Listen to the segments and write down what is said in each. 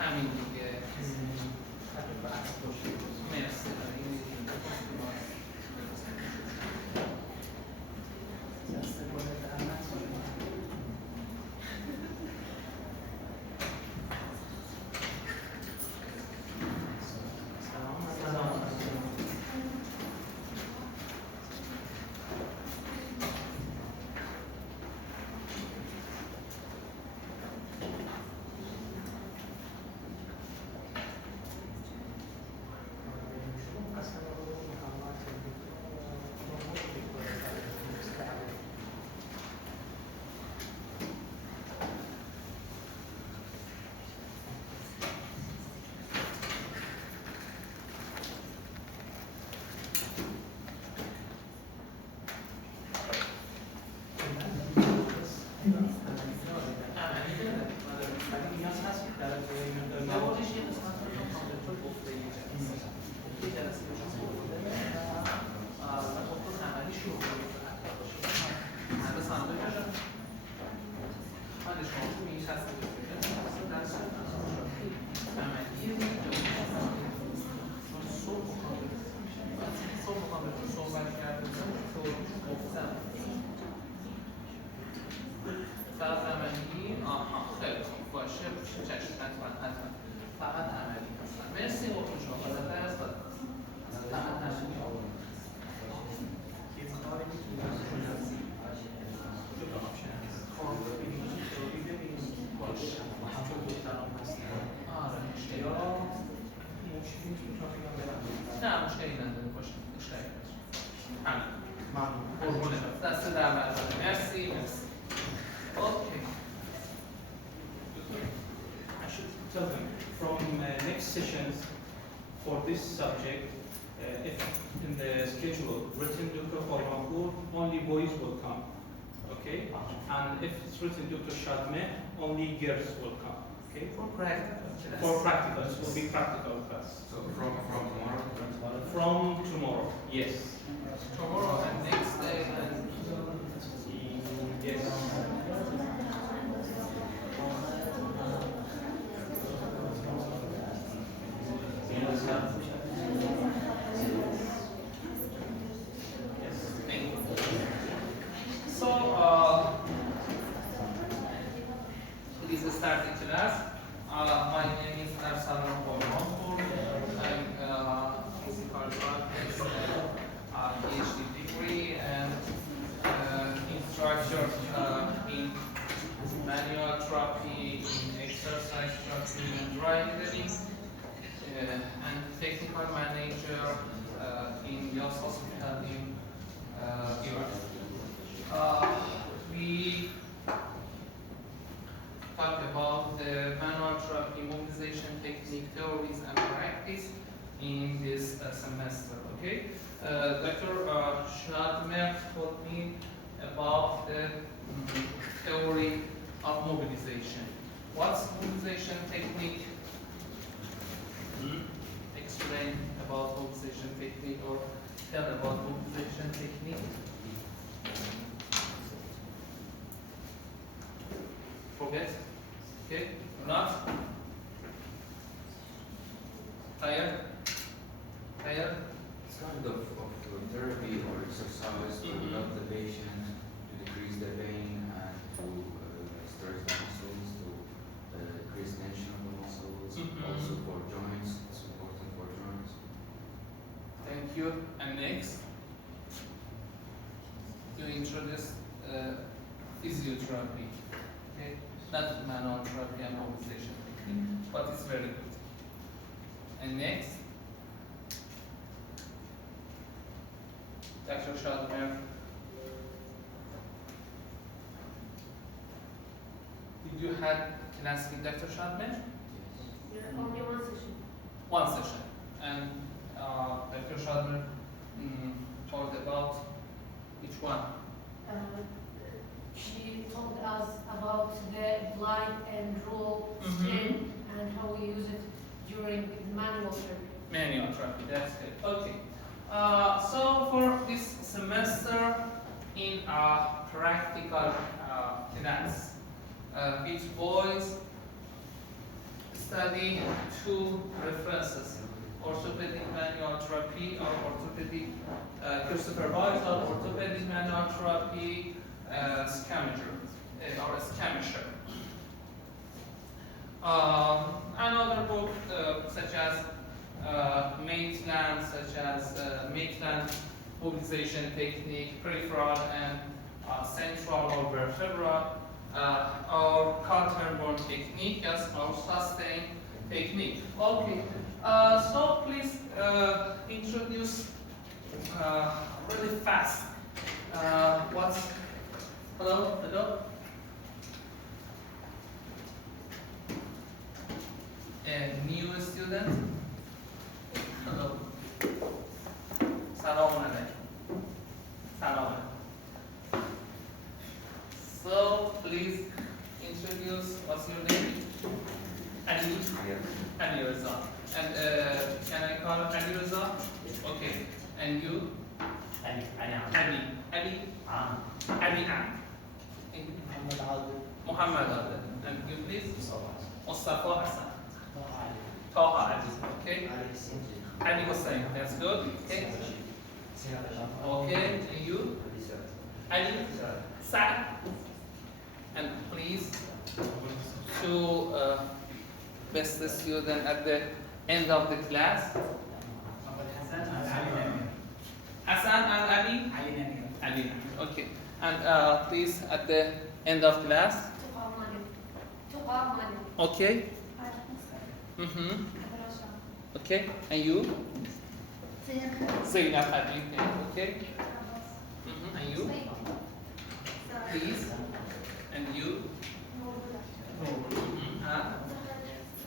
همین دیگه. مرسی. نه مشکلی نداره باشه مشکلی نداره ممنون دست در برداره مرسی مرسی اوکی I should tell them from next sessions for this subject if in the schedule written Dr. Ghorbanpur only boys will come okay and if it's written Dr. Shadme only girls will come okay for practical for practical it will be practical class so from tomorrow from tomorrow yes tomorrow and next day and yes so please start the class. My name is Dr. Ghorbanpur. I'm physical therapist, PhD degree and instructor in manual therapy, in exercise therapy and driving, and technical manager in Yas Hospital in Iraq. We talk about the manual therapy, mobilization technique, theories and practice in this semester. Okay, Dr. Shadmer told me about the theory of mobilization. What's mobilization technique? Explain about mobilization technique or tell about mobilization technique. Forget? Okay, or not? Tired? Tired? it's kind of therapy or exercise to help the patient to decrease the pain and to stress the muscles, to decrease tension of the muscles, also for joints, it's important for joints. Thank you. And next, you introduce physiotherapy. Okay, not manual therapy and mobilization technique, but it's very good. And next, Dr. Shadmer. Did you have class with Dr. Shadmer? Only one session. One session. And Dr. Shadmer talked about which one? She told us about the blind and rule skin and how we use it during manual therapy. Manual therapy, that's good. Okay. So for this semester in practical class with boys study two references: orthopedic manual therapy or orthopedic supervised or orthopedic manual therapy scavenger or scavenger. Another book such as Maitland mobilization technique, peripheral and central or vertebral, or Carter-Born technique, yes, or sustain technique. Okay, so please introduce really fast. Hello? A new student? Hello. Salam alaikum. Salam alaikum. So please introduce what's your name? Ali. Ali Reza. And can I call Ali Reza? Okay. And you? Ali. Ali. Ali. Muhammad Adel. And you please? Mustafa Hassan. Taha Ali. Okay. Ali Hussein. That's good. Okay. Okay. And you? Ali. Sa'ad. And please to best student at the end of the class. Hassan and Ali? Ali. Okay. And please at the end of class. Okay. Okay. And you? Zainab Ali. Okay. And you? Please. And you?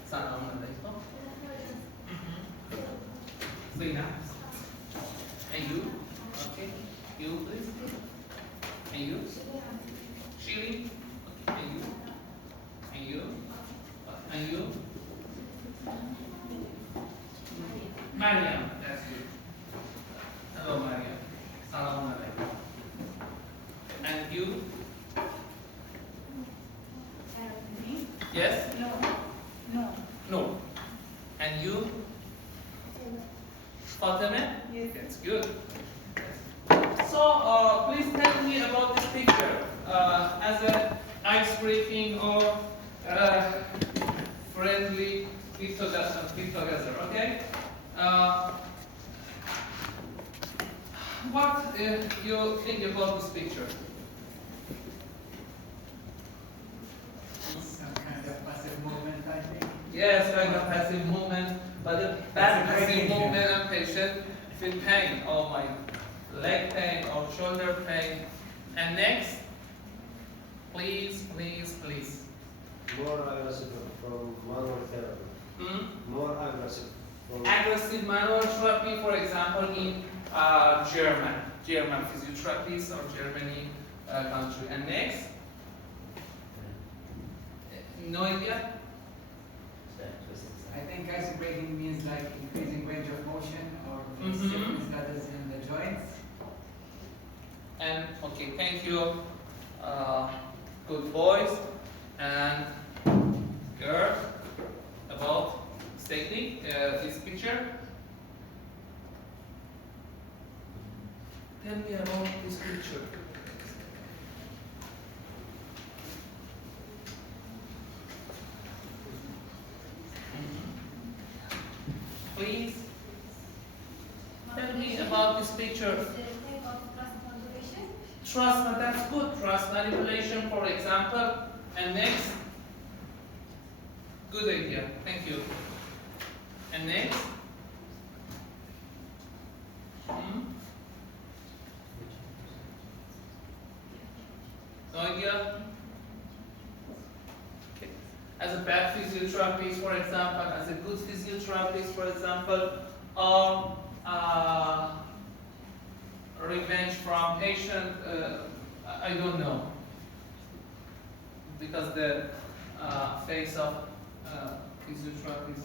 Salam alaikum. Zainab. And you? Okay. You please. And you? Shirin. Okay. And you? And you? And you? Mariam. That's good. Hello, Mariam. Salam alaikum. And you? Yes? No. And you? Fatima? Yes. That's good. So, please tell me about this picture as a ice breaking or friendly keep together, okay? What you think about this picture? Some kind of passive movement, I think. Yes, kind of passive movement, but the bad That's a passive great movement and patient feel pain, or my leg pain or shoulder pain. And next, please. More aggressive from manual therapy. More aggressive from Aggressive manual therapy, for example, in German physiotherapists or Germany country. And next, no idea? I think ice breaking means like increasing range of motion or Mhm. stiffness that is in the joints. And okay, thank you, good boys and girl, about this technique, this picture. Tell me about this picture. Please tell me about this picture. Trust, that's good. Trust manipulation, for example. And next, good idea. Thank you. And next, no idea. Okay. As a bad physiotherapist, for example, as a good physiotherapist, for example, or revenge from patient, I don't know, because the face of physiotherapist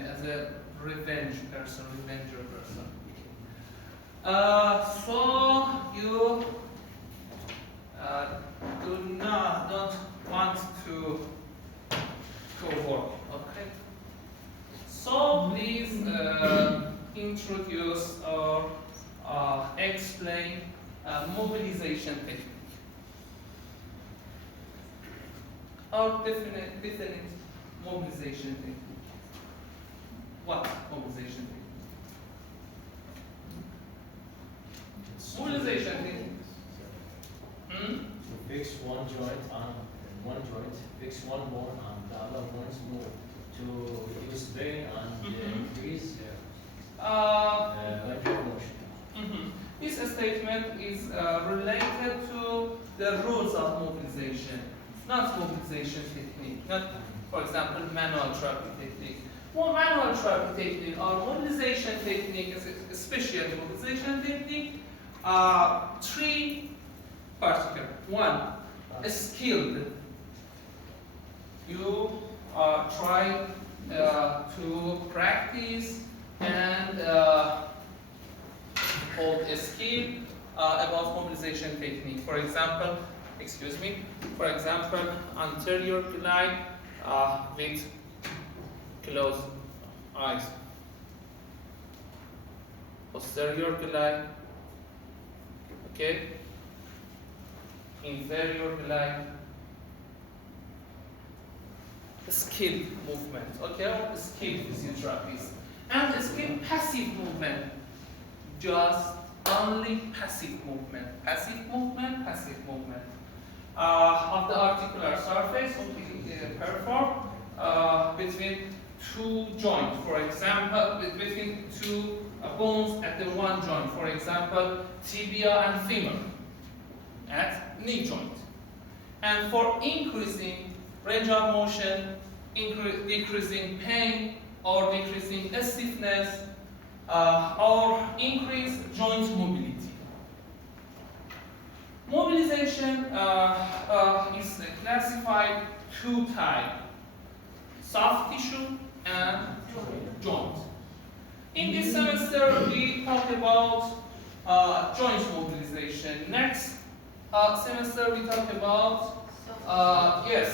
as a revenger person. So you don't want to work, okay? mobilization technique. Or definite mobilization technique. What mobilization technique? Mobilization technique. To fix one joint on one joint, fix one bone on the other one's bone to reduce pain and increase range of motion. This statement is related to the rules of mobilization, not mobilization technique, not, for example, manual therapy technique. Well, manual therapy technique or mobilization technique is a special mobilization technique. Three particular. One, skilled. You try to practice and hold a skill about mobilization technique. For example, for example, anterior glide with closed eyes. Posterior glide, okay? Inferior glide, skilled movement, okay? Or skilled physiotherapies. And skilled passive movement, just only passive movement. Passive movement of the articular surface will be performed between two joints, for example, between two bones at the one joint, for example, tibia and femur at knee joint. And for increasing range of motion, decreasing pain, or decreasing stiffness, or increase joint mobility. Mobilization is classified two types: soft tissue and joint. In this semester, we talk about joint mobilization. Next semester, we talk about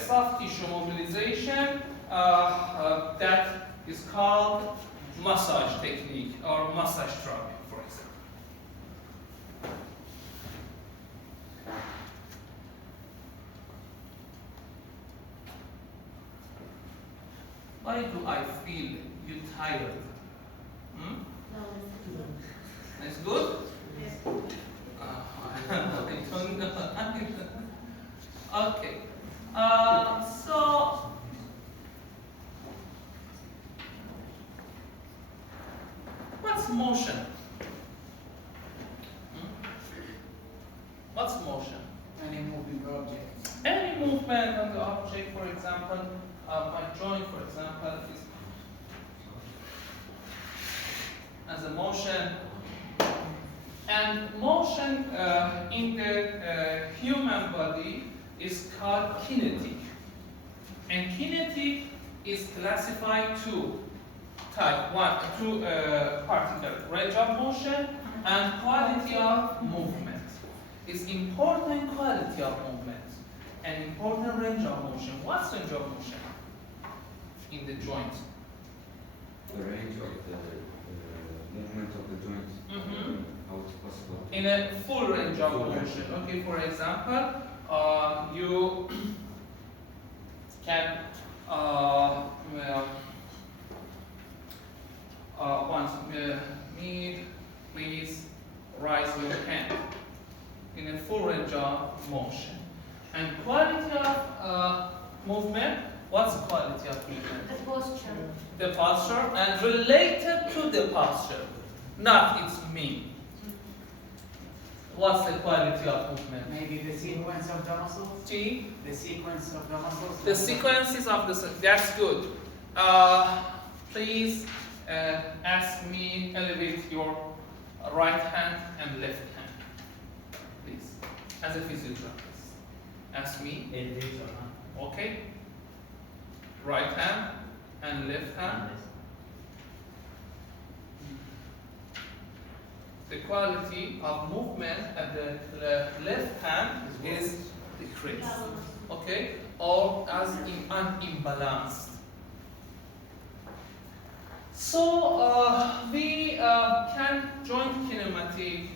soft tissue mobilization. That is called massage technique or massage therapy, for example. Why do I feel you tired? It's good? Yes. I don't know. Okay. So what's motion? What's motion? Any moving object. Any movement on the object, for example, my joint, for example, is as a motion. And motion in the human body is called kinetic. And kinetic is classified to type one, two particle range of motion and quality of movement. It's important quality of movement and important range of motion. What's range of motion in the joint? The range of the movement of the joint. How it's possible. In a full range of motion. Okay, for example, you can please raise your hand in a full range of motion. And quality of movement, what's the quality of movement? The posture. The posture, and related to the posture, not its mean. What's the quality of movement? Maybe the sequence of the muscles. T. The sequence of the muscles. The sequences of the, that's good. Please ask me, elevate your right hand and left hand. Please, as a physiotherapist. Ask me, okay? Right hand and left hand. The quality of movement at the left hand is decreased, okay, or as unimbalanced. So we can joint kinematic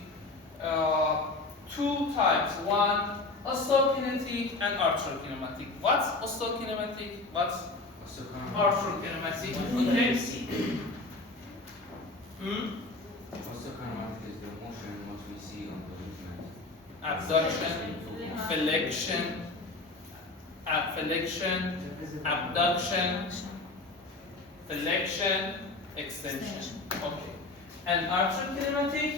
two types. One, osteokinetic and arthrokinematic. What's osteokinematic? What's Also, kind of, arthrokinematic? Okay. also kind of is the motion what we see on the movement. Abduction, flexion, abduction, flexion, extension. Okay. And arthrokinematic,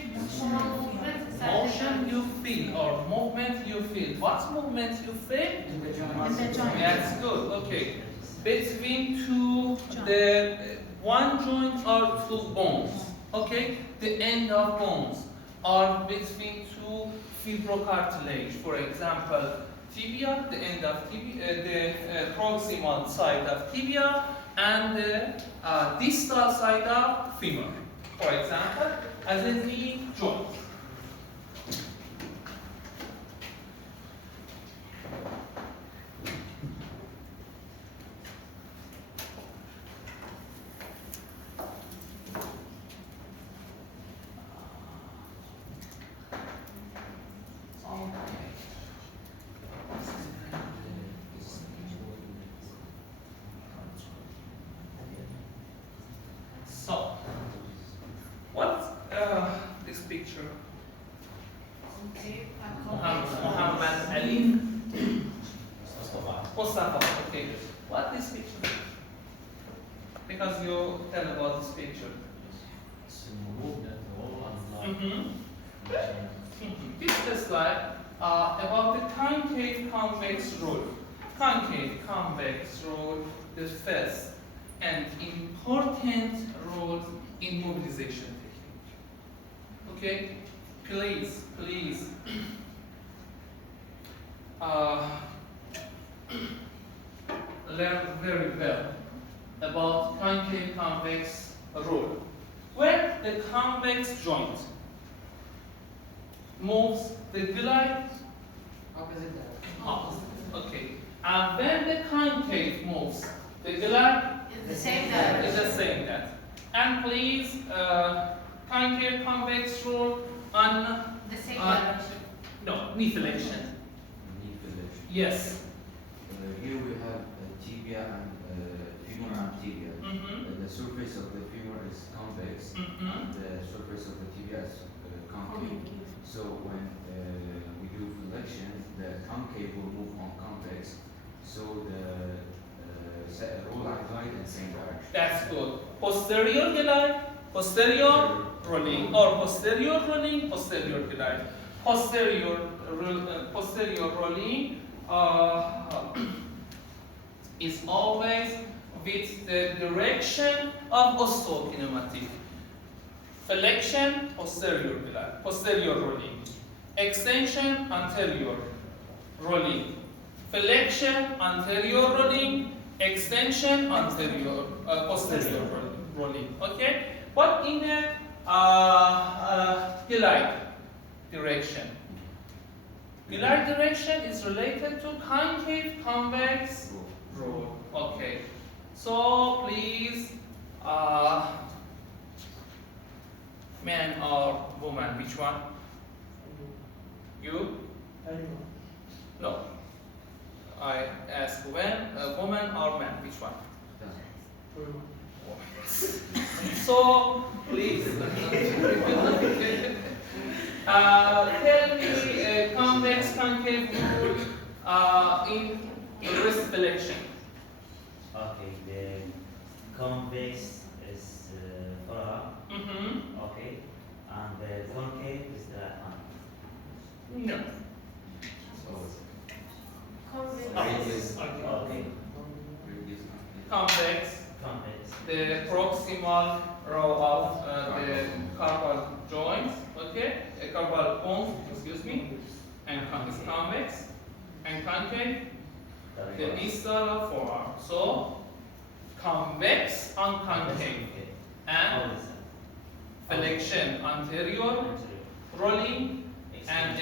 motion you feel or movement you feel. What movement you feel? In the joint. That's good. Okay. Between two, the one joint or two bones. Okay. The end of bones are between two fibrocartilage. For example, tibia, the end of tibia, the proximal side of tibia, and the distal side of femur. For example, as a knee joint. So, what's this picture? Muhammad Ali Mustafa. Okay. What this picture? Because you tell about this picture. It's a movement, all and This is the slide about the concave convex rule. Concave convex rule, the first and important role in mobilization technique. Okay, please, learn very well about concave convex rule. When the convex joint moves the glide Opposite direction. up, okay, and when the concave moves the glide The same is direction. the same that. And please, concave convex rule on The same Uh, direction. no deflection. Knee flexion. Yes. Here we have tibia and femur and tibia. Mm-hmm. The surface of the femur is convex, Mm-hmm. and the surface of the tibia is concave. So when we do flexion, the concave will move on convex, so the roll glide in the same direction. That's good. Posterior glide, posterior rolling, or posterior rolling, posterior glide. Posterior rolling is always with the direction of osteokinematic. Flexion, posterior glide, posterior rolling. Extension, anterior rolling. Flexion, anterior rolling. Extension, anterior, posterior rolling. Okay, but in a glide direction. Glide direction is related to concave convex roll. Okay, so please, man or woman, which one? You? No. I ask when, woman or man, which one? So please, tell me convex concave rule in wrist flexion. Okay, the convex is forearm, Mm-hmm. okay, and the concave is the hand. No. Radius. Okay, Radius. Convex, convex, the proximal row of the carpal joints, okay, carpal bones, excuse me, and is convex, and concave, the distal of forearm. So, convex and concave, and flexion anterior, rolling, and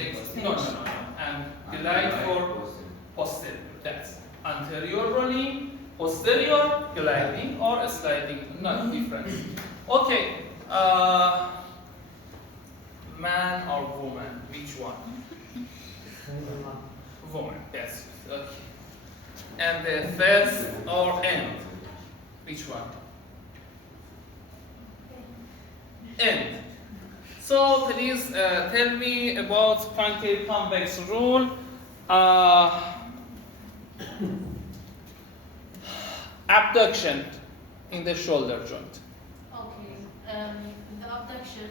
and glide for posterior. That's anterior rolling, posterior gliding or sliding, not difference. Okay, man or woman, which one? Woman, yes. Okay. And the first or end? Which one? End. So please tell me about concave convex rule. Abduction in the shoulder joint. Okay. In the abduction,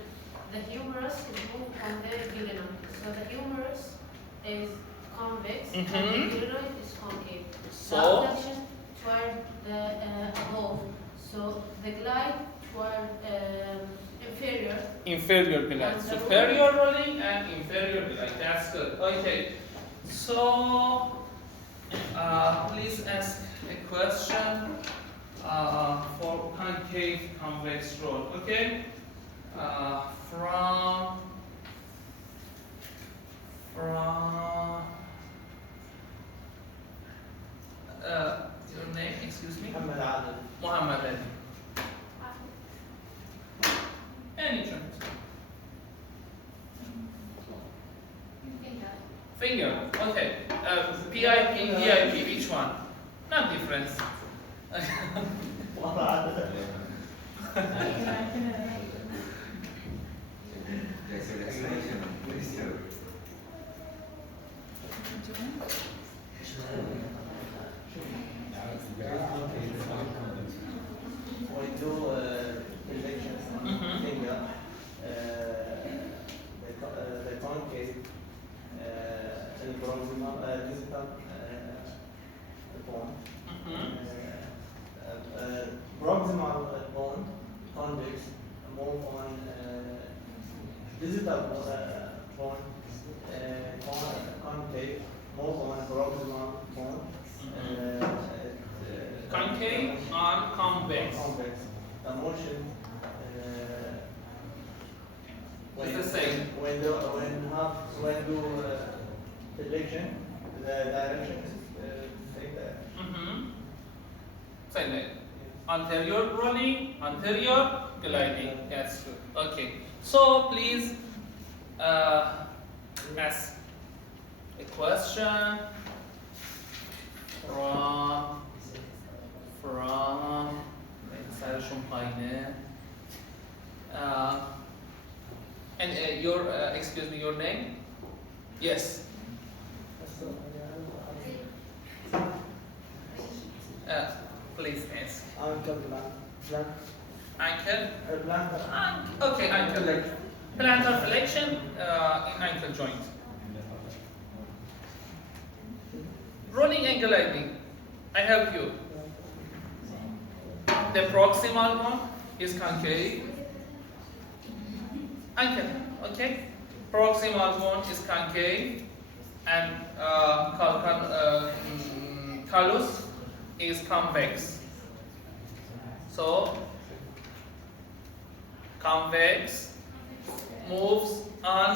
the humerus is moved on the glenoid. So the humerus is convex and the glenoid is concave. So the abduction toward the above. So the glide toward inferior. inferior glide. And the Superior rolling and inferior glide. That's good. Okay. So please ask a question for concave convex roll. Okay. From your name, excuse me? محمد عادل. Muhammad Ali. Any joint. Finger. Okay. PIP, VIP, which one? Not difference. That's your explanation. Please tell. We do injections on Mhm. finger, the concave, and proximal, distal bone. Mhm. Proximal bone, convex, move on distal bone, concave, move on proximal bone. Concave and convex. Convex. The motion. It's the same. When do selection, the direction is like that. Same way. Anterior rolling, anterior gliding. That's good. Okay. So please ask a question from سرشون پایینه. And your excuse me, your name? Yes. Please ask. Ankle blank. Ankle. Blank. Okay, ankle. Plantar flexion in ankle joint. Rolling and gliding. I help you. The proximal one is concave. Ankle, okay? Proximal one is concave, and callus is convex. So, convex moves on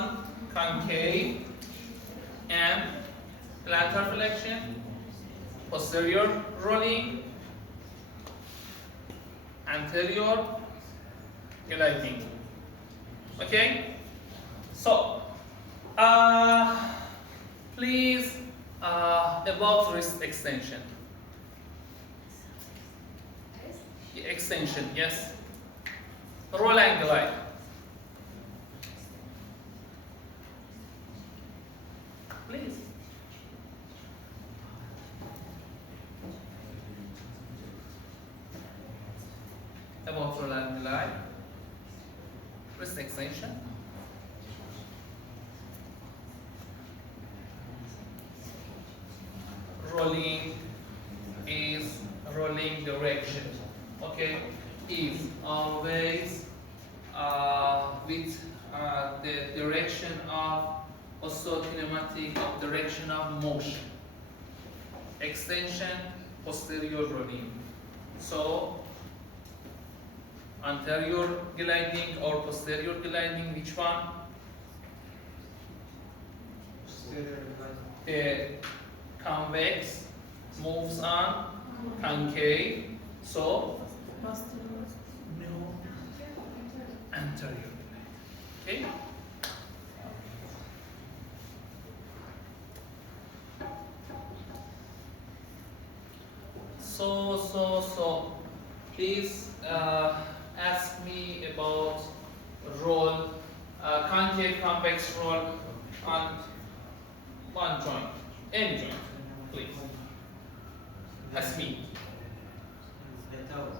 concave and plantar flexion, posterior rolling, anterior gliding. Okay? So, please, about wrist extension. Extension, yes. Roll and glide. Please. About roll and glide. Wrist extension. Rolling is rolling direction. Okay, is always with the direction of osteokinematic of direction of motion. Extension, posterior rolling. So anterior gliding or posterior gliding, which one? The convex moves on concave, so no anterior glide. Okay? So, please ask me about roll, concave convex roll on one joint, any joint, please. Ask me. The toes.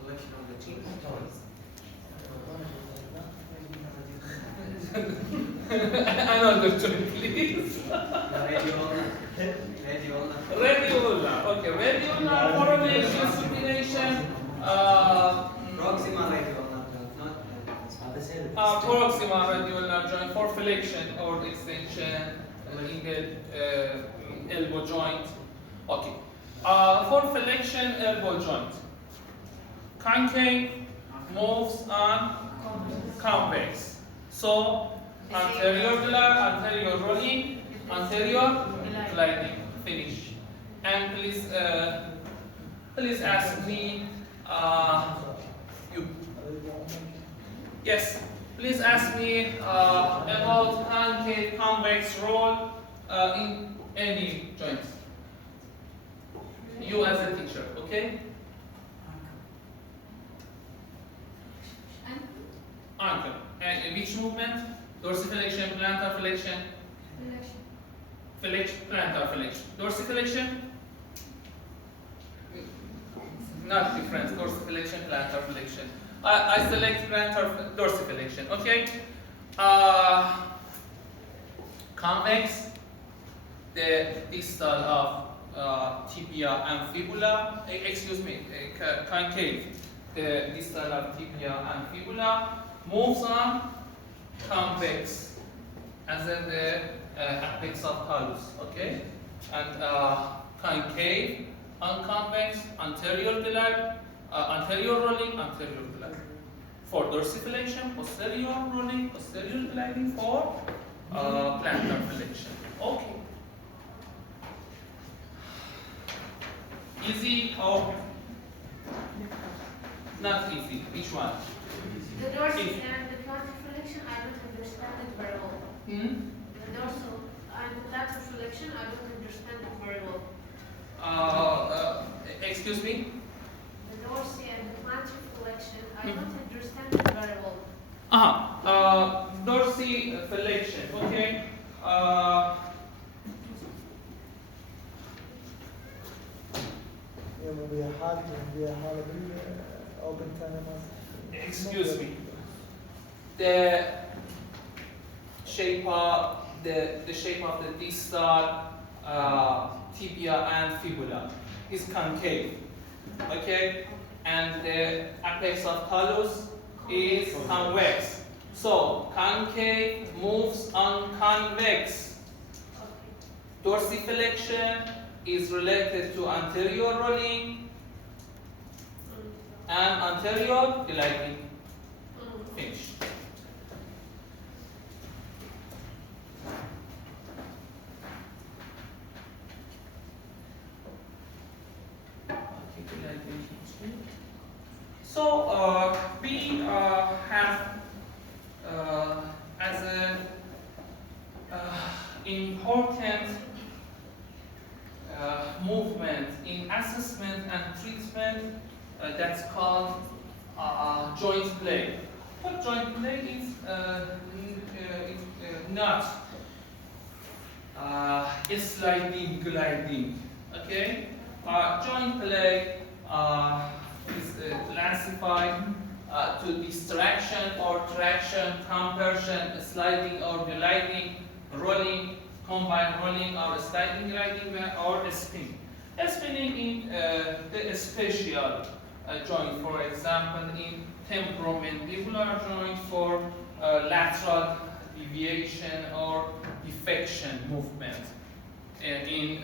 Collection of the toes. Another joint, please. Radiola. Okay, radiola, correlation, supination, Proximal radioulnar, not proximal radioulnar joint for flexion or extension in the elbow joint. Okay. For flexion elbow joint, concave moves on convex. So anterior rolling, anterior gliding. Finish. And please ask me. You. Yes. Please ask me about concave convex roll in any joint. You as a teacher, okay? Ankle. And which movement? Dorsiflexion, plantar flexion. Flexion, plantar flexion. Dorsiflexion? Not difference. Dorsiflexion, plantar flexion. I select plantar dorsiflexion. Okay. Convex, the distal of tibia and fibula. Excuse me. Concave, the distal of tibia and fibula moves on convex, as in the apex of talus. Okay. And concave, unconvex, anterior glide, anterior rolling, anterior glide. For dorsiflexion, posterior rolling, posterior gliding. For plantar flexion. Okay. Easy or not easy? Which one? The dorsal and the plantar flexion, I don't understand it very well. The dorsal and the plantar flexion, I don't understand it very well. Excuse me? The dorsal and the plantar flexion, I don't understand it very well. Dorsiflexion. Okay. Excuse me. The shape of the distal tibia and fibula is concave. Okay, and the apex of talus is convex. So concave moves on convex. Dorsiflexion is related to anterior rolling and anterior gliding. Finish. So we have as an important movement in assessment and treatment that's called joint play. But joint play is not sliding, gliding. Okay, joint play is classified to distraction or traction, compression, sliding or gliding, rolling, combined rolling or sliding, gliding, or spinning. Spinning in the special joint, for example, in temporomandibular joint for lateral deviation or defection movement. In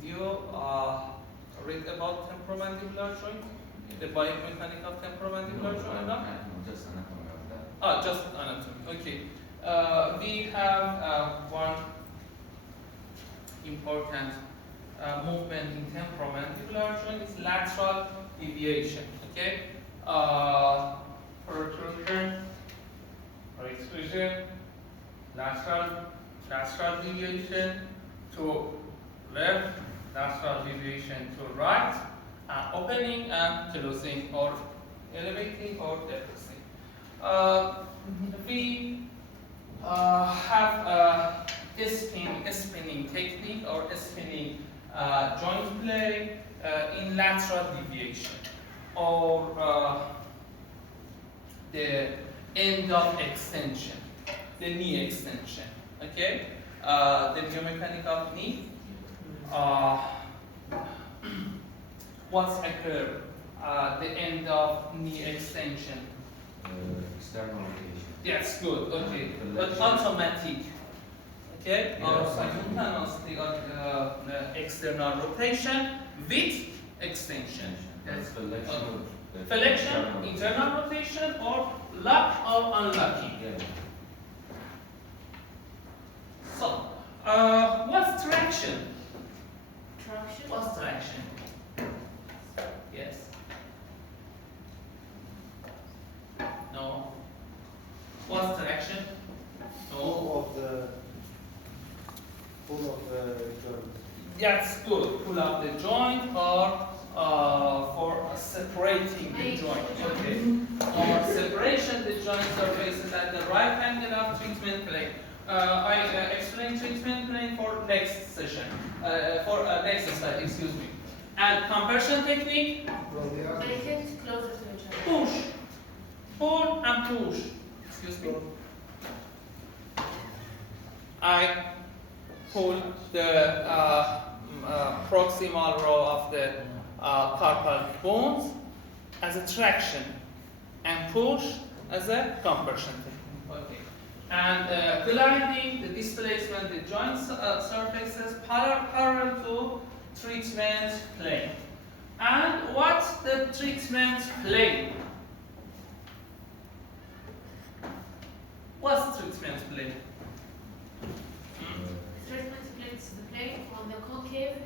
did you read about temporomandibular joint? The biomechanics of temporomandibular joint? No, just anatomy of that. Just anatomy. Okay. We have one important movement in temporomandibular joint is lateral deviation. Okay. protrusion, extrusion, lateral deviation to left, lateral deviation to right, opening and closing or elevating or depressing. We have a spinning technique or spinning joint play in lateral deviation or the end of extension, the knee extension. Okay, the biomechanical knee. What's occur the end of knee extension? External rotation. That's good. Okay, but Flexion. automatic. Okay, Yeah, or automatic. simultaneously external rotation with extension. That's flexion. Flexion, internal rotation, or lock or unlocking. Yeah. So, what's traction? Traction. What's traction? Yes. No. What's traction? No. Pull of the joint. That's good. Pull up the joint or for separating the joint. Okay. Or separation the joint surfaces at the right angle of treatment plane. I explain treatment plane for next session. For next slide, excuse me. And compression technique, Make it closer to each other. push. Pull and push. Excuse me. I pull the proximal row of the carpal bones as a traction and push as a compression technique. Okay. And gliding, the displacement, the joint surfaces parallel to treatment plane. And what's the treatment plane? What's treatment plane? Treatment plane is the plane on the concave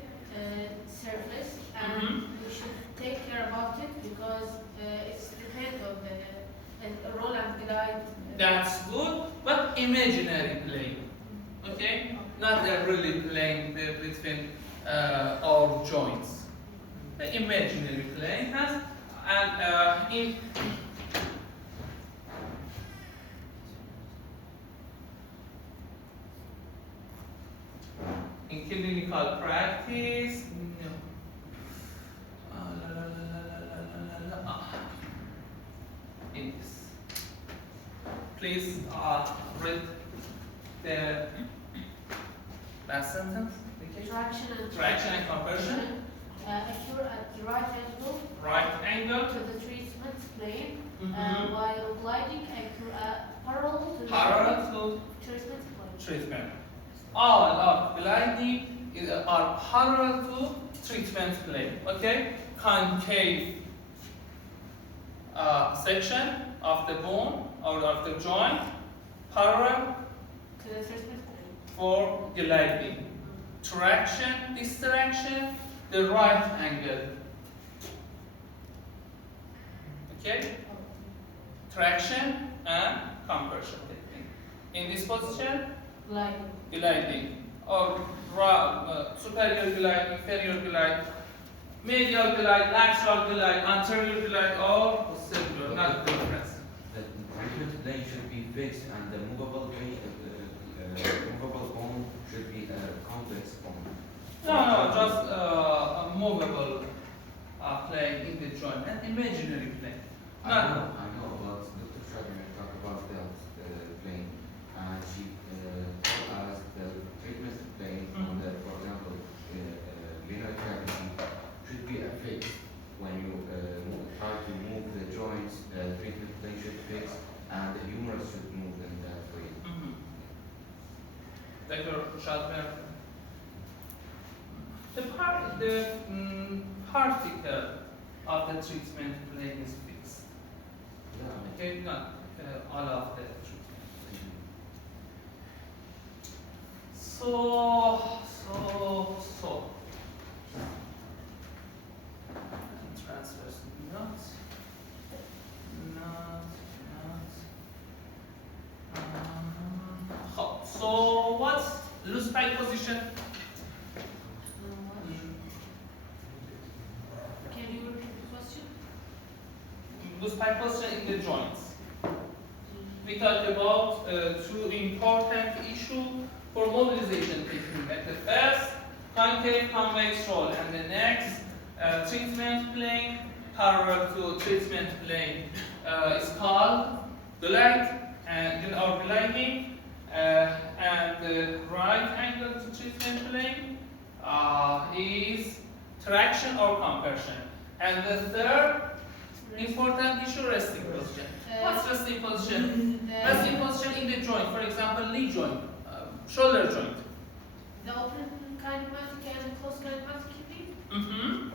surface, and Mhm. we should take care about it because it's depend on the roll and glide. That's good, but imaginary plane. Okay? Not a really plane between our joints. The imaginary plane has, and in clinical practice, no. In this. Please read the last sentence. Okay. Traction and compression. Occur at the right angle Right angle. to the treatment plane, Mhm. while gliding occur parallel to the Parallel to treatment plane. treatment. All of gliding are parallel to treatment plane. Okay? Concave section of the bone or of the joint parallel To the treatment plane. for gliding. Traction, distraction, the right angle. Okay? Traction and compression technique. In this position, Gliding. gliding or superior glide, inferior glide, medial glide, lateral glide, anterior glide, or similar, not difference. The treatment plane should be fixed and the movable bone should be a complex bone. No, just a movable plane in the joint, an imaginary plane. I Not know, but Dr. Shadman talked about that plane, and she told us the treatment plane on the, for example, linear cavity should be affixed. When you try to move the joints, the treatment plane should fix, and the humerus should move in that way. Dr. Shadman. The particle of the treatment plane is fixed. Yeah. Okay, not all of the treatment. So. And transverse not. loose pike position. Can you repeat the question? Loose pike position in the joints. We talk about two important issues for mobilization technique. At the first, concave convex roll, and the next treatment plane parallel to treatment plane is called glide and or gliding, and the right angle to treatment plane is traction or compression. And the third important issue, resting position. What's resting position? Resting position in the joint, for example, knee joint, shoulder joint. The open kinematic and closed kinematic keeping? Mm-hmm.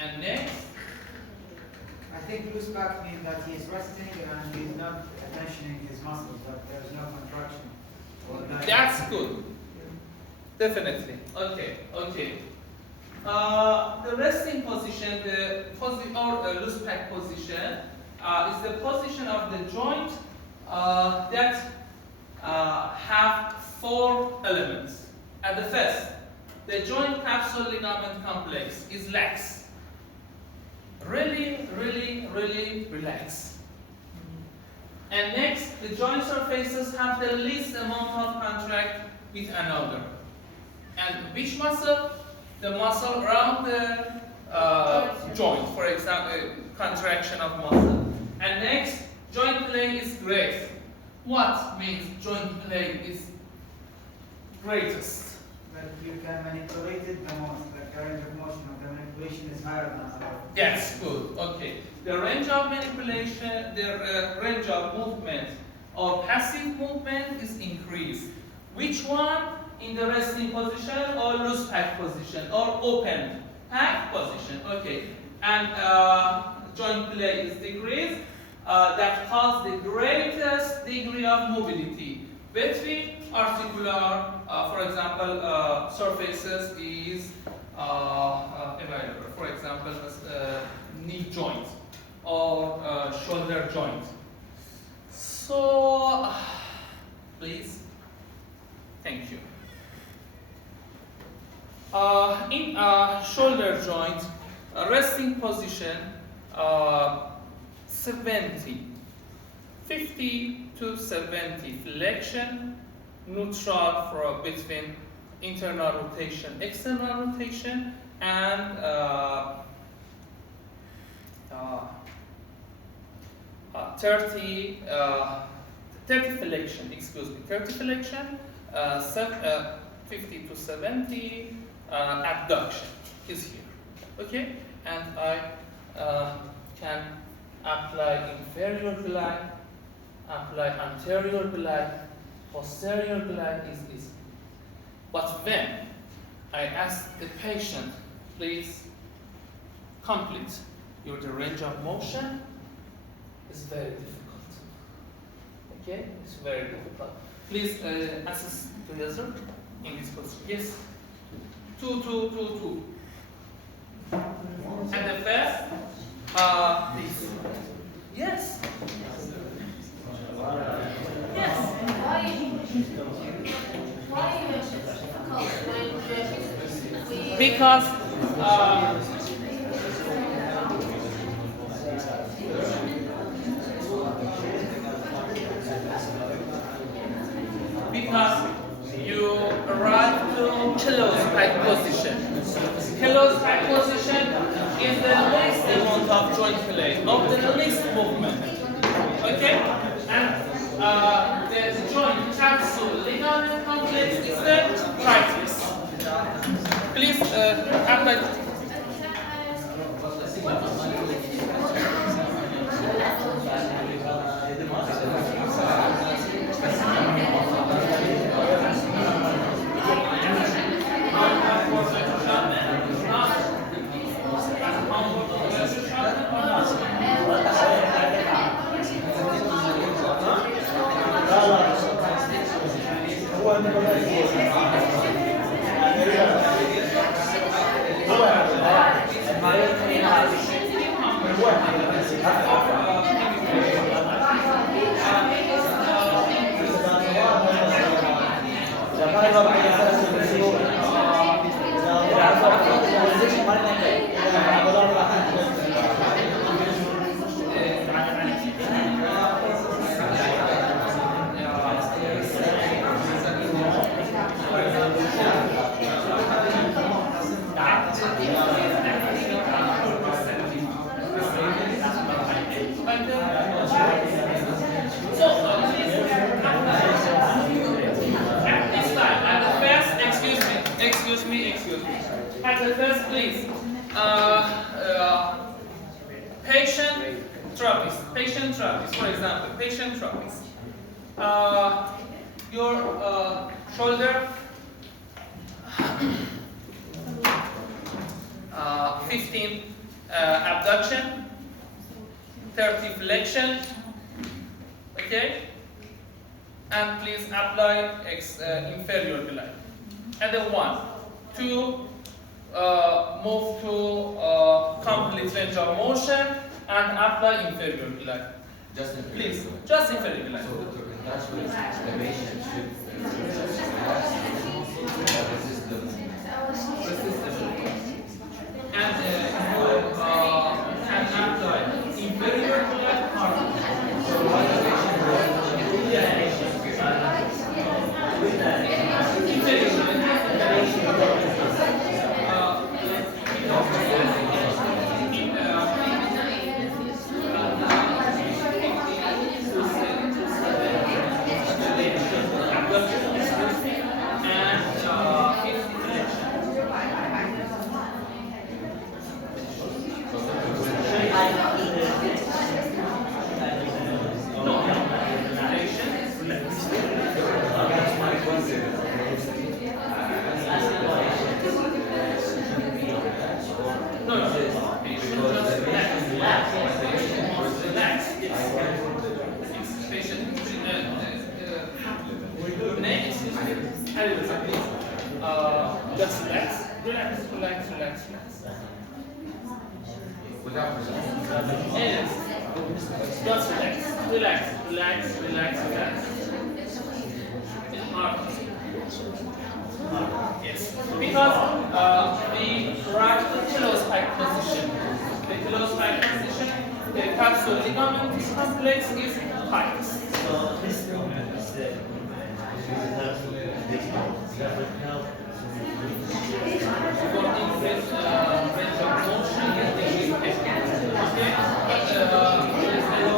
And next, I think loose back means that he is resting and he's not tensioning his muscles, that there is no contraction. Or that that's good. Definitely. Okay. The resting position, the loose pack position, is the position of the joint that have four elements. At the first, the joint capsule ligament complex is lax. Really relax. And next, the joint surfaces have the least amount of contract with another. And which muscle? The muscle around the joint, for example, contraction of muscle. And next, joint plane is great. What means joint plane is greatest? that you can manipulate it the most, like the range of motion of the manipulation is higher than other. That's good. Okay. The range of manipulation, the range of movement or passive movement is increased. Which one? In the resting position or loose pack position or open pack position. Okay. And joint plane is decreased. That causes the greatest degree of mobility between articular, for example, surfaces is available. For example, knee joint or shoulder joint. So, please, thank you. In shoulder joint, resting position, 50 to 70 flexion, neutral for between internal rotation, external rotation, and 30 flexion, 30 flexion, 50 to 70 abduction is here. Okay, and I can apply inferior glide, apply anterior glide, posterior glide is easy. But when I ask the patient, please complete your the range of motion, it's very difficult. Okay, it's very difficult. Please assist the user in this question. Yes. 2. And the first, please. Yes. Yes. Why it's difficult when we Because you arrive to close pike position. Close pike position is the least amount of joint play, of the least movement. Okay? And the joint capsule ligament complex is the tightest. Please apply. هو start the test, please. Patient trapeze. Patient trapeze. For example, patient trapeze. Your shoulder 15 abduction, 30 flexion, okay? And please apply inferior glide. And then 1, 2, move to complete range of motion and apply inferior glide. Just in Please, just inferior glide. So in that way, the patient should relax, resist the movement. Resist the movement. And can apply inferior glide hard. So while the patient just relax. without resistance. Yes. Just relax. It's hard. Yes. Because the right pillow spike position, the capsule ligament complex is tight. So this movement is the help For increase range of motion in the okay? But allow me for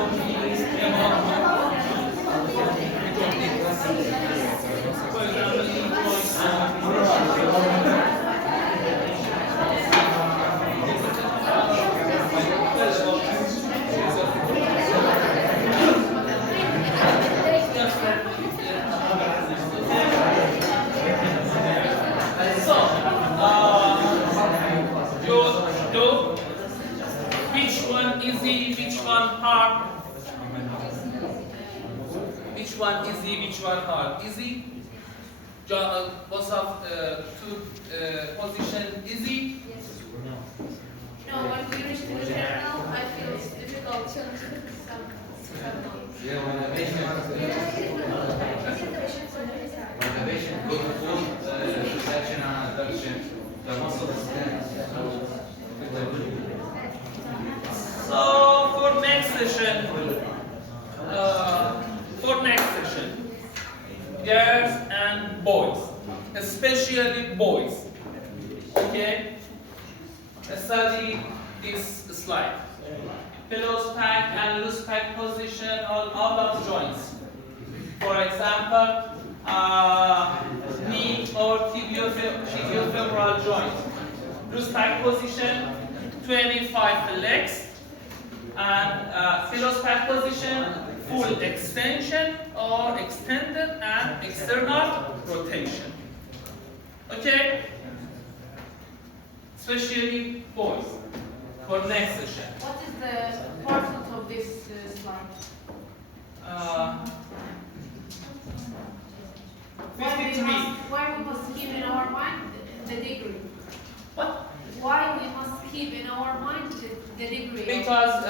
which one easy, which one hard? Easy? Both of two position easy? No, when we reach the terminal, I feel it's difficult some Yeah, when the patient goes to full flexion and abduction, the muscle is tense. So for next session, girls and boys, especially boys, okay? Study this slide. Pillows pack and loose pack position on all of joints. For example, knee or tibiofemoral joint. Loose pack position, 25 legs, and pillows pack position, full extension or extended and external rotation. Okay? Especially boys. For next session. What is the importance of this slide? 53. Why we must keep in our mind the degree? What? Why we must keep in our mind the degree? Because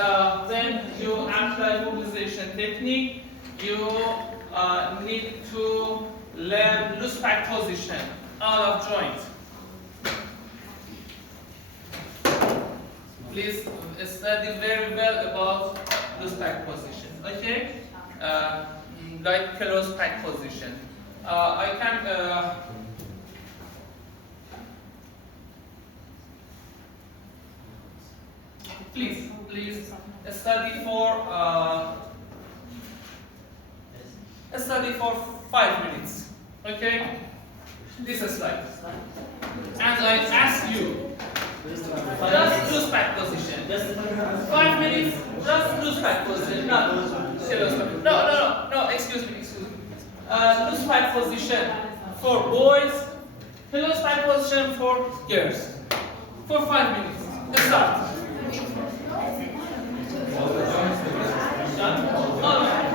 when you apply mobilization technique, you need to learn loose pack position out of joint. Please study very well about loose pack position. Okay? Like close pack position. I can. Please study for 5 minutes. Okay? This is slide. and I ask you, just lose back position. 5 minutes, just lose back position. No, excuse me. Lose back position for boys, lose back position for girls. For 5 minutes. Start. Done? All right.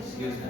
Excuse me.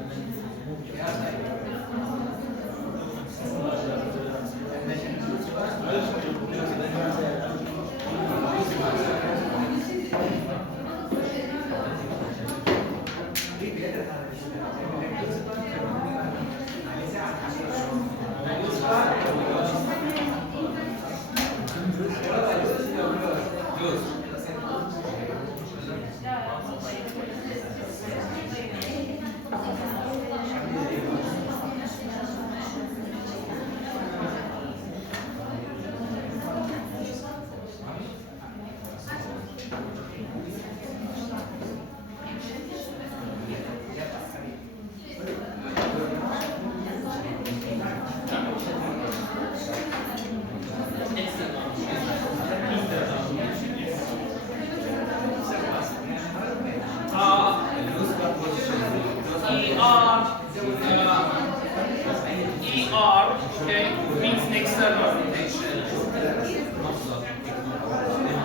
Okay, means external rotation.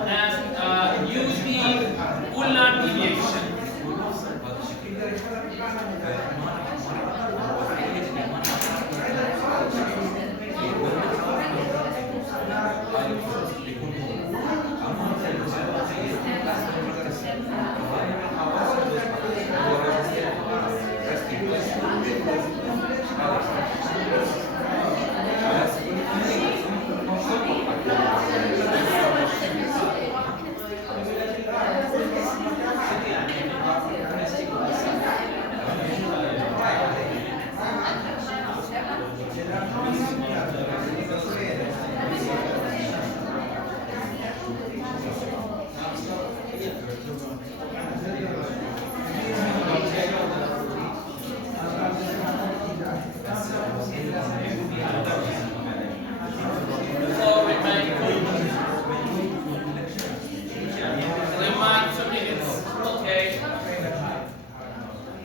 And using Ullard deviation.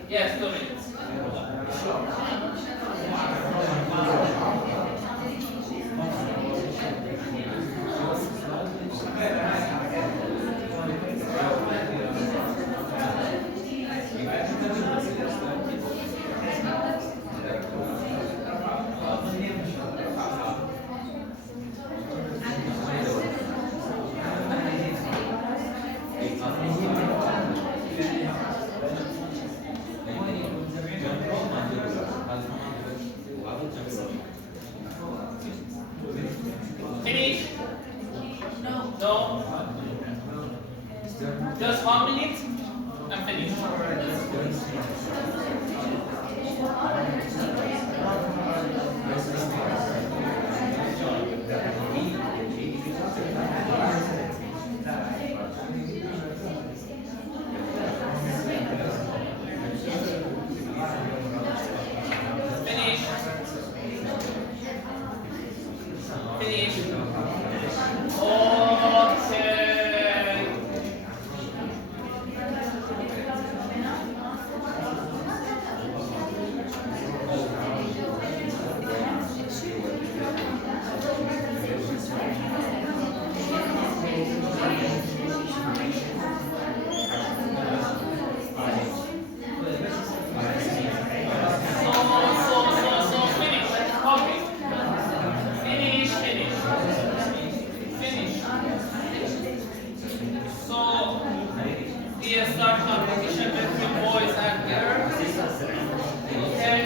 Yes, 2 minutes. Finish? No. No? Just 1 minute and finish. Finish. Okay. So, finish. Okay. Finish. So, we start competition between boys and girls. Okay.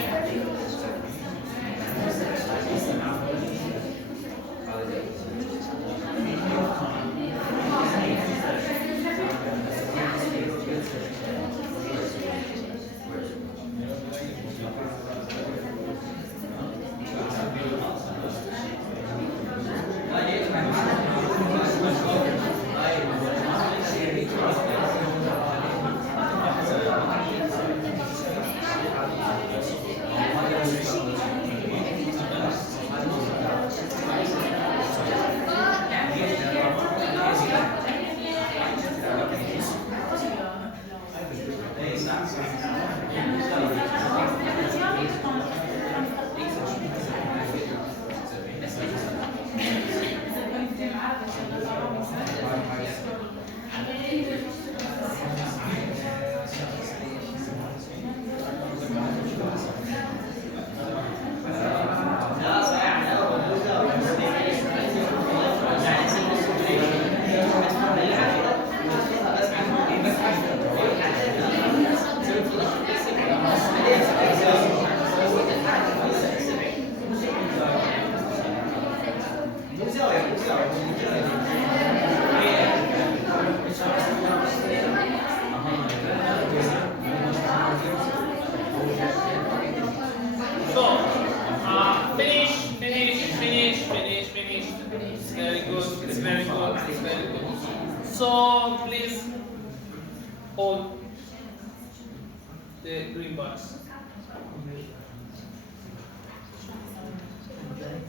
the green box.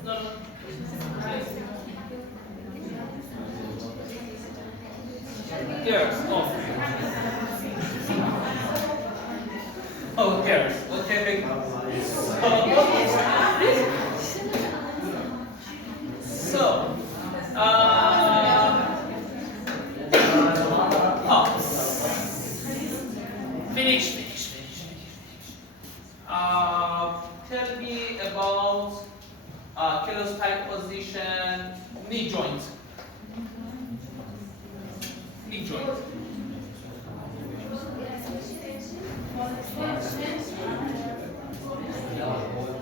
No, no. Girls. Oh. Oh, girls. Okay. So, oh. Finish. Tell me about kilospike position, knee joint. Knee joint.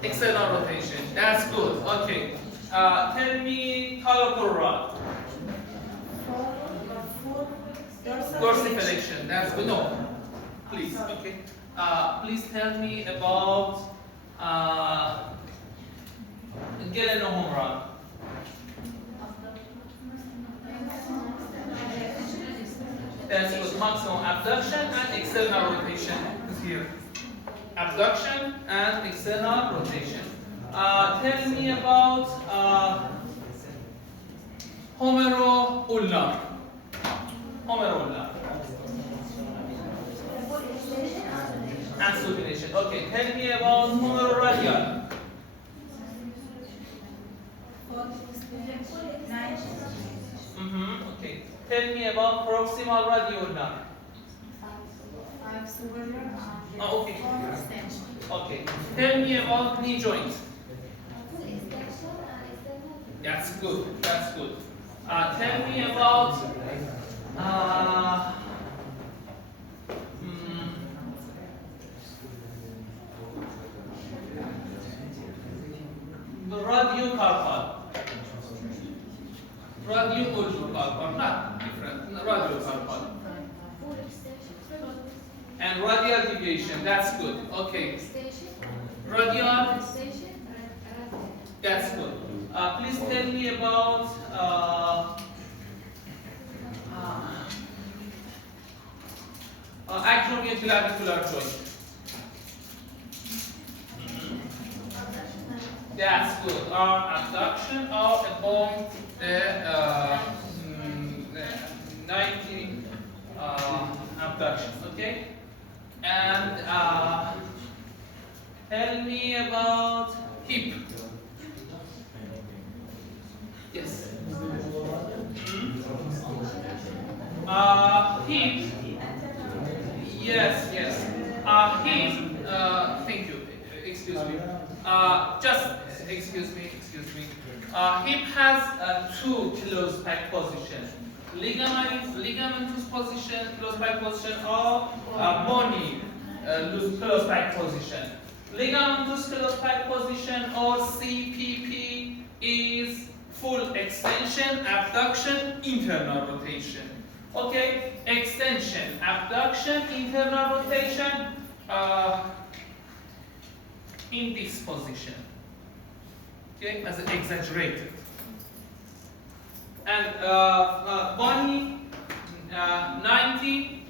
External rotation. That's good. Okay. Tell me colloquial rod. Dorsiflexion. That's good. No. Please. Okay. Please tell me about Galen-Ohm rod. That's good. Maximum abduction and external rotation is here. Abduction and external rotation. Tell me about homero-ulnar. Homero-ulnar. And supination. Okay, tell me about homero-radial. Okay. Tell me about proximal radioulnar. Oh, okay. Okay. Tell me about knee joint. That's good. That's good. Tell me about the radiocarpal. Radiocarpal, not different. Radiocarpal. And radial deviation. That's good. Okay. Radial. That's good. Please tell me about acromioclavicular joint. That's good. Abduction or above the 90 abduction. Okay. And tell me about hip. Yes. Hip. Yes. Hip. Thank you. Excuse me. Just excuse me. Hip has two close peg positions. Ligamentous position, close peg position, or bony close peg position. Ligamentous close peg position or CPP is full extension, abduction, internal rotation. Okay, extension, abduction, internal rotation in this position. Okay, as exaggerated. And bony 90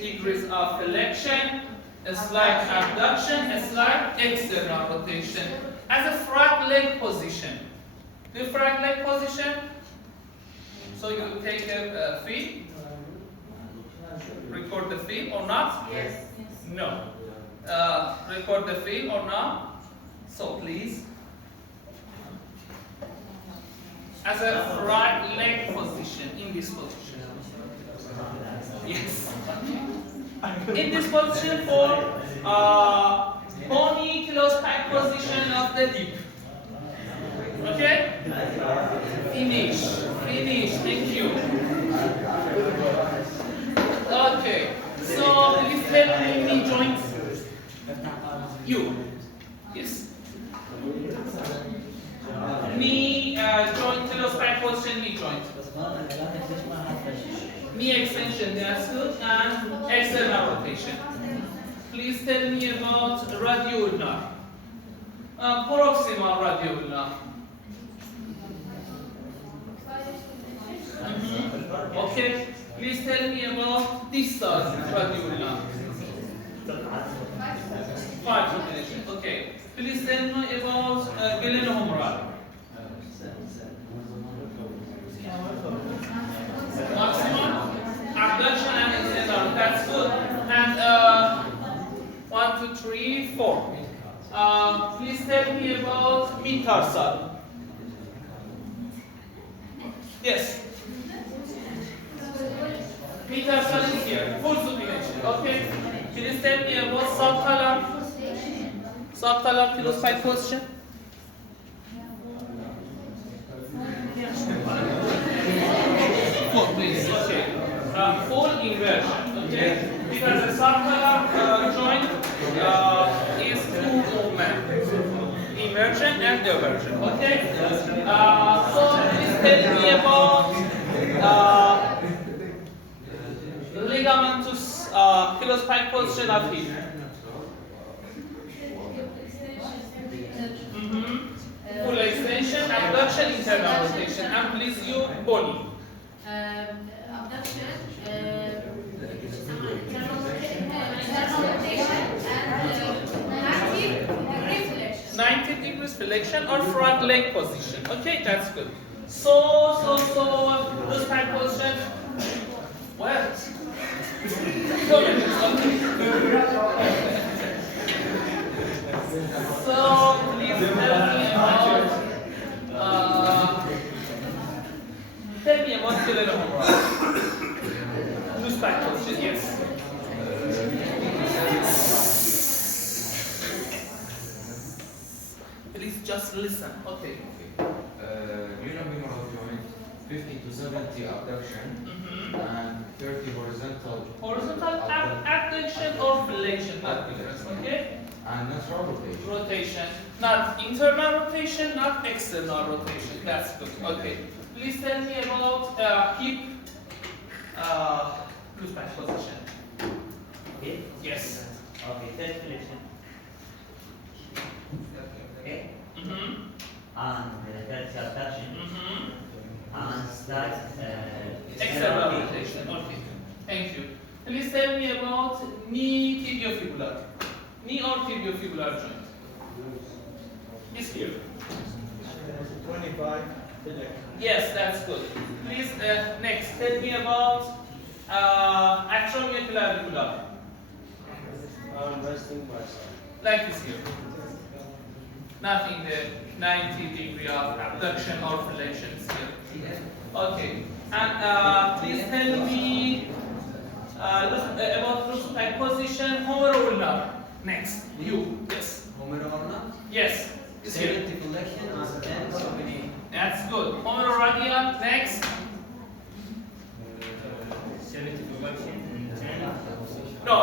degrees of flexion, a slight abduction, a slight external rotation. As a frog leg position. The frog leg position, so you take a feel, record the feel or not? Yes. No. Record the feel or not? So please. As a right leg position, in this position. Yes. In this position for bony close peg position of the hip. Okay? Finish. Thank you. Okay. So please tell me knee joints. You. Yes. Knee joint, close peg position, knee joint. Knee extension, that's good, and external rotation. Please tell me about radioulnar. Proximal radioulnar. Okay, please tell me about distal radioulnar. glenohumeral. Maximum abduction and external. That's good. And 1, 2, 3, 4. Please tell me about metarsal. Yes. Metarsal is here. Full supination. Okay. Please tell me about subtalar. Subtalar philosophic position. Full, please. Okay. Full inversion. Okay. Because the subtalar joint is two movements. Inversion and eversion. Okay. So please tell me about ligamentous philosophic position of hip. Full extension, abduction, internal rotation, and please you bony. Abduction, internal rotation, and 90 degrees flexion or front leg position. Okay, that's good. So, this type position. Well, 2 minutes. Okay. So, please tell me about glenohumeral. Loose back position, yes. Please just listen. Okay. Glenohumeral joint, 50 to 70 abduction and 30 horizontal. Horizontal abduction or flexion, not difference. Okay. And natural rotation. Rotation, not internal rotation, not external rotation. That's good. Okay. Please tell me about hip loose back position. Okay? Yes. Okay, third flexion. Okay? And that's abduction. And start External rotation. Okay. Thank you. Please tell me about knee tibiofibular. Knee or tibiofibular joint. Is here. 25. Yes, that's good. Please next tell me about acromioclavicular. Resting myself. Like this here. Nothing there. 90 degree of abduction or flexion is here. Okay. And please tell me about loose back position, humeral. Next. You. Yes. Humeral, Yes. It's here. 70 flexion and 10 supination. That's good. Humeral radial. Next. 70 flexion, 10 No,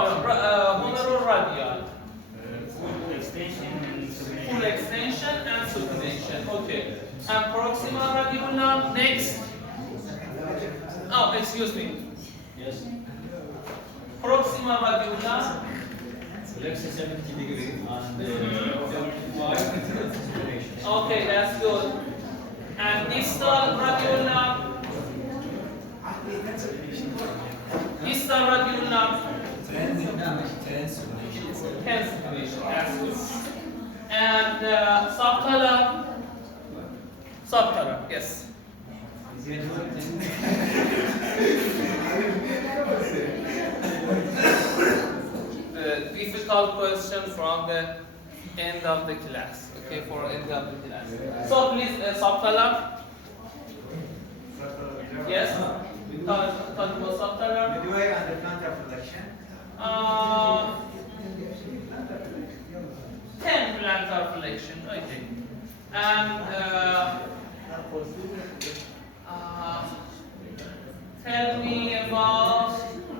humeral radial. full extension and Full extension and supination. Okay. And proximal radicular. Next. Oh, excuse me. Yes. Proximal radicular. Flex 70 degree and 35 supination. Okay, that's good. And distal radicular. Distal radicular. 10 supination. That's good. And subtalar. Subtalar. Yes. The difficult question from the end of the class. Okay, for end of the class. So please, subtalar. Yes. Talk about subtalar. Midway and the plantar flexion. 10 plantar flexion. Okay. And tell me about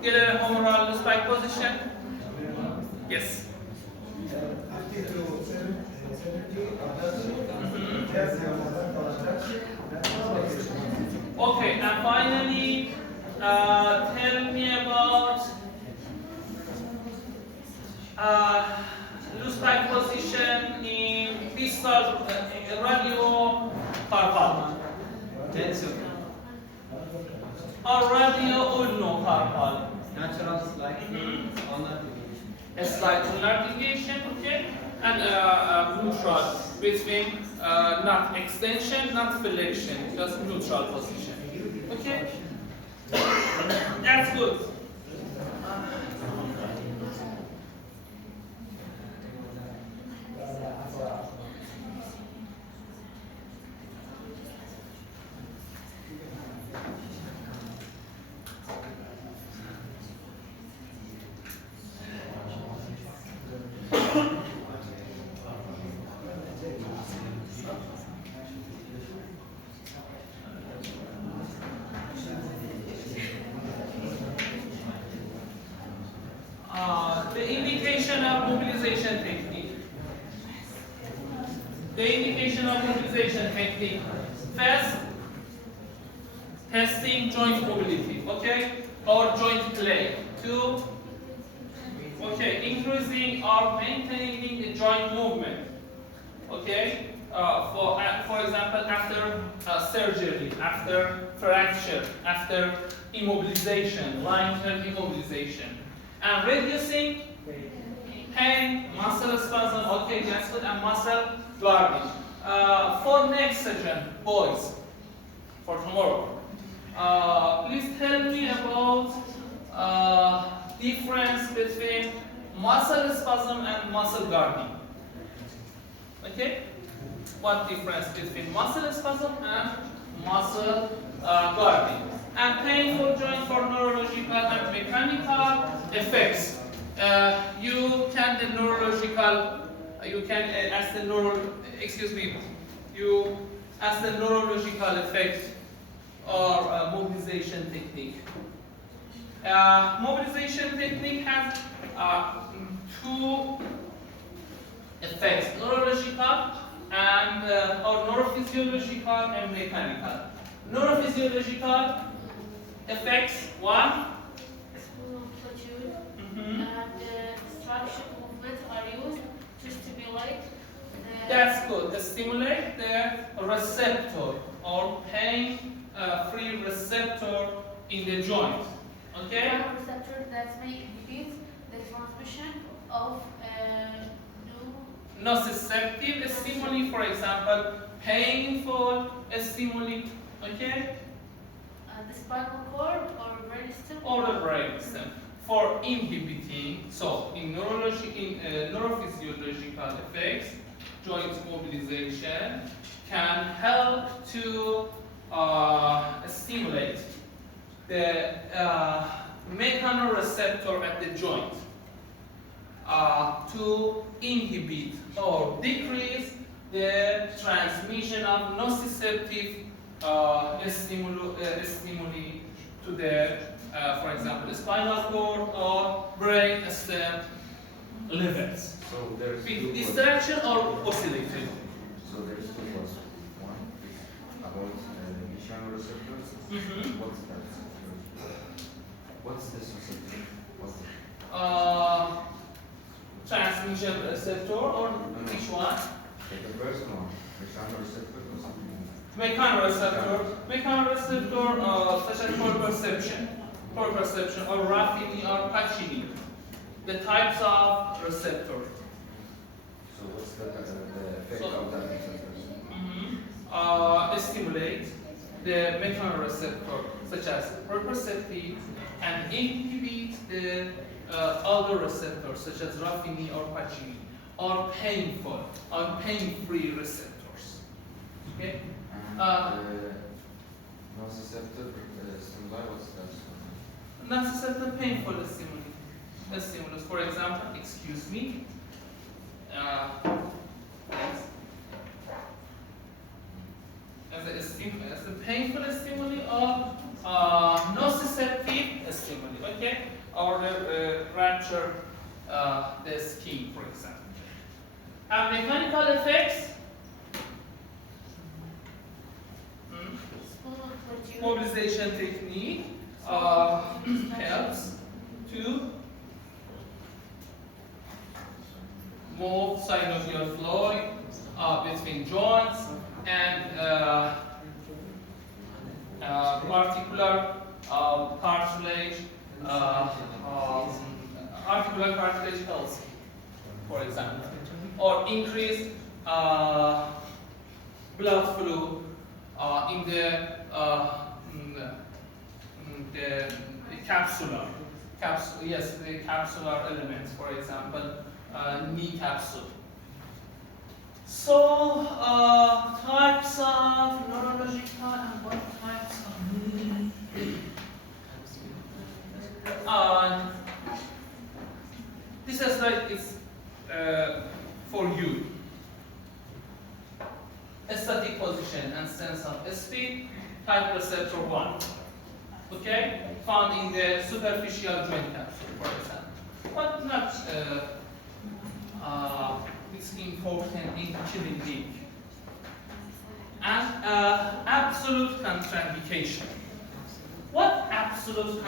glenohumeral loose back position. Yes. 50 to 70 abduction. Okay, and finally, tell me about loose back position in distal radiocarpal. 10 supination. Or radio-ulnocarpal. Natural slide. Ulnar A slight ulnar deviation, okay, and neutral between not extension, not flexion, just neutral position. Okay? That's good. The indication of mobilization technique. The indication of mobilization technique. First, testing joint mobility, okay, or joint play. Two, okay, increasing or maintaining the joint movement, okay. For example, after surgery, after fracture, after immobilization, long-term immobilization, and reducing pain, muscle spasm, okay, that's good, and muscle guarding. For next session, boys, for tomorrow, please tell me about difference between muscle spasm and muscle guarding. Okay? What difference between muscle spasm and muscle guarding? And painful joint for neurological and mechanical effects. You can the neurological. You can as the You as the neurological effect or mobilization technique. Mobilization technique has two effects: neurological and or neurophysiological and mechanical. Neurophysiological effects: one, Small amplitude mhm, and structure movements are used to stimulate the that's good. Stimulate the receptor or pain-free receptor in the joint. Okay. receptor that may inhibit the transmission of new Nociceptive stimuli, for example, painful stimuli. Okay. the spinal cord or brainstem Or the brainstem for inhibiting. So in neurophysiological effects, joint mobilization can help to stimulate the mechanoreceptor at the joint to inhibit or decrease the transmission of nociceptive stimuli to the, for example, spinal cord or brain stem levels. So there's With two distraction or oscillating. So there's two questions. One is about mechanoreceptors. Mhm. What's that? What's this receptor? What's it? Transmission receptor or which one? Like the first one, mechanoreceptor or something. Mechanoreceptor, such as proprioception or Ruffini or Pacini, the types of receptor. So what's the effect So- of that receptor? Stimulate the mechanoreceptor, such as proprioceptive, and inhibit the other receptors, such as Ruffini or Pacini, or painful or pain-free receptors. Okay. And nociceptive stimuli, what's that? Nociceptive painful stimulus. For example, excuse me. Yes. As a painful stimuli or nociceptive stimuli, okay? Or rupture the skin, for example. And mechanical effects, small amplitude mobilization technique helps to move synovial fluid between joints and articular cartilage, articular cartilage health, for example, or increase blood flow in the capsular. Yes, the capsular elements, for example, knee capsule. So, types of neurological and what types of this slide is for you. Static position and sense of speed, type receptor 1. Okay, found in the superficial joint capsule, for example, but not it's important in killing leak. And absolute contraindication. What absolute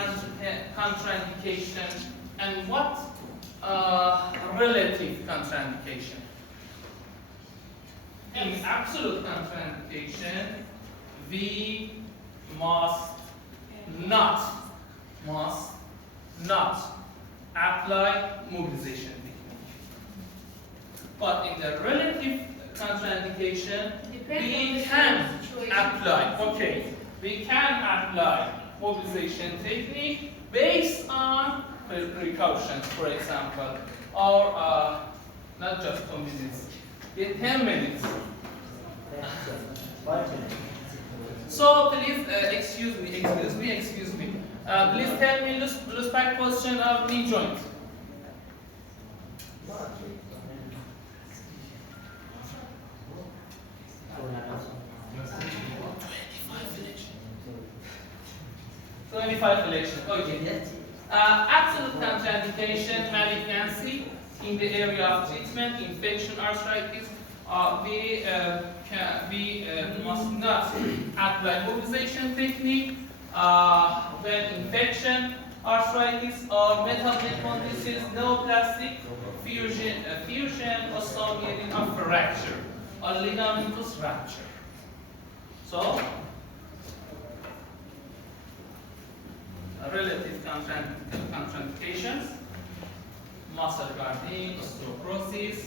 contraindication and what relative contraindication? In absolute contraindication, we must not apply mobilization technique. But in the relative contraindication, we can apply. Okay, we can apply mobilization technique based on precautions, for example, or not just 2 minutes, 10 minutes. 5 minutes. So please, excuse me. Please tell me loose back position of knee joint. So 25 flexion. Okay. Absolute contraindication, malignancy in the area of treatment, infection, arthritis. We must not apply mobilization technique when infection, arthritis, or metabolic disease, neoplastic, fusion, osteomyelin of fracture, or ligamentous rupture. So, relative contraindications, muscle guarding, osteoporosis,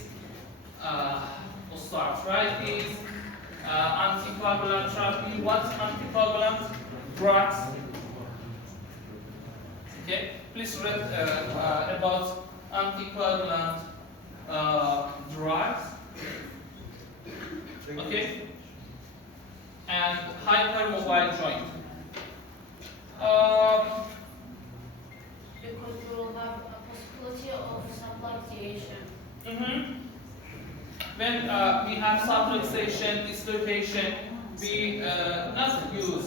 osteoarthritis, anticoagulant therapy. What's anticoagulant? Drugs. Okay, please read about anticoagulant drugs. Okay, and hypermobile joint. Because we will have a possibility of subluxation. When we have subluxation, dislocation, we not use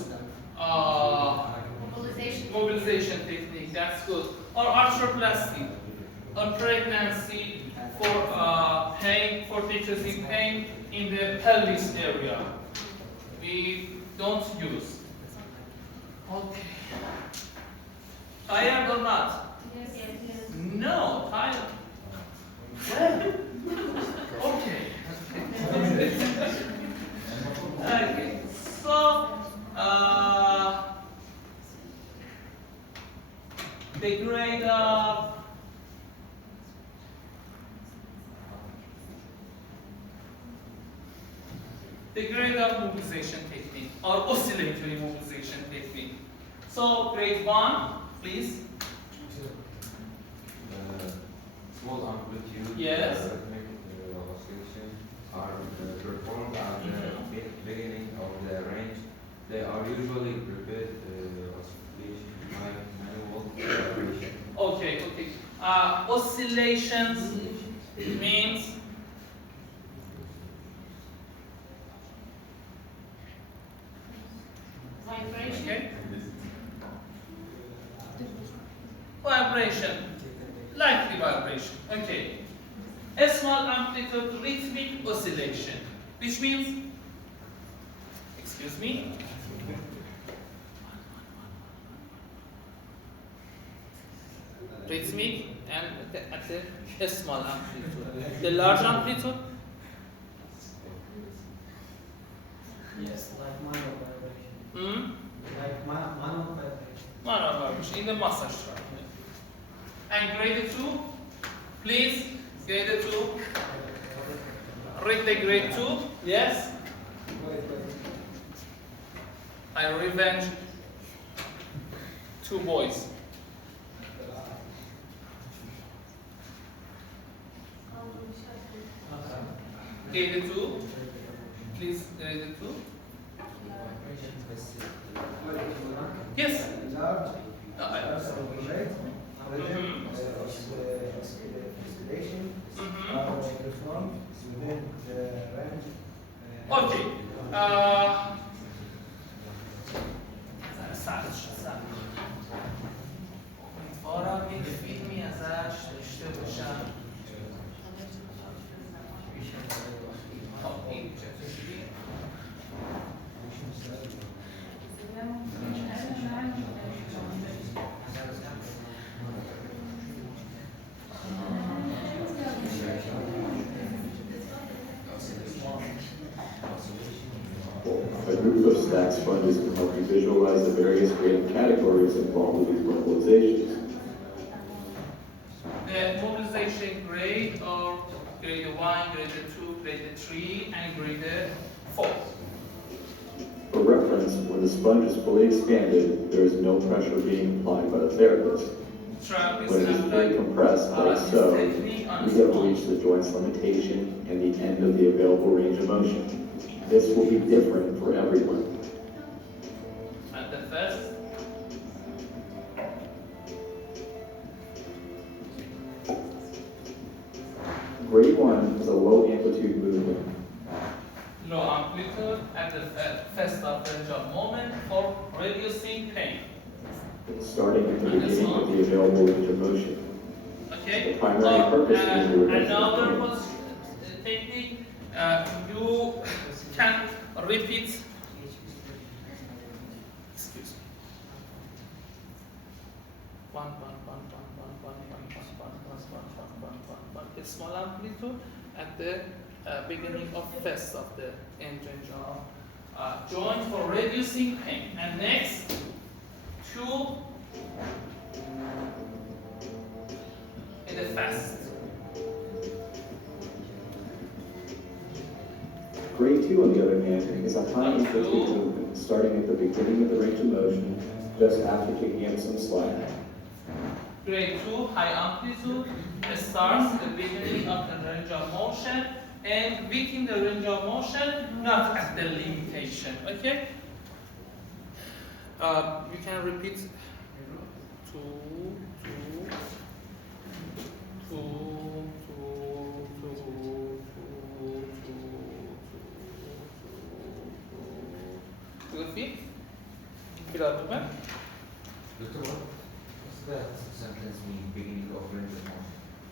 mobilization technique. That's good. Or arthroplasty, or pregnancy for pain, for decreasing pain in the pelvis area. We don't use. Okay. Tired or not? Yes. No, tired. Well, okay. Okay. So, the grade of mobilization technique or oscillatory mobilization technique. So, grade 1, please. Small amplitude Yes. rhythmic oscillation are performed at the beginning of the range. They are usually prepared oscillation by manual vibration. Okay. Oscillations means Vibration. okay. Vibration, likely vibration. Okay. A small amplitude rhythmic oscillation, which means, excuse me, rhythmic and at a small amplitude. The large amplitude, Yes, like manual vibration. Like manual vibration. in the massage trap. And grade 2, please, grade 2. Read the grade 2, yes? I revenge 2 boys. Grade 2, please, grade 2. Yes. Large, I- correct, escalation are performed within the range. Okay. امیدوارم یک فیلمی ازش داشته باشم. خب این چطوری؟ A group of stack sponges can help you visualize the various grading categories involved with these mobilizations. The mobilization grade or grade 1, grade 2, grade 3, and grade 4. For reference, when the sponge is fully expanded, there is no pressure being applied by the therapist. Trap is When it is fully applied compressed, like so, we technique on have reached the joint's limitation and the end of the available range of motion. This will be different for everyone. at the first. Grade 1 is a low amplitude movement. Low amplitude at the first range of moment for reducing pain. Starting at the beginning of the available range of motion. Okay? The primary purpose is to reduce another the technique, you can repeat. Excuse me. One. A small amplitude at the beginning of first of the end range of joint for reducing pain. And next, 2 in the fast. Grade 2, on the other hand, is a high amplitude movement starting at the beginning of the range of motion, just after kicking in some slack. Grade 2, high amplitude, starts at the beginning of the range of motion and within the range of motion, not at the limitation. Okay? You can repeat 2. To the feet. Feet are open. Doctor, what does that sentence mean, beginning of range of motion?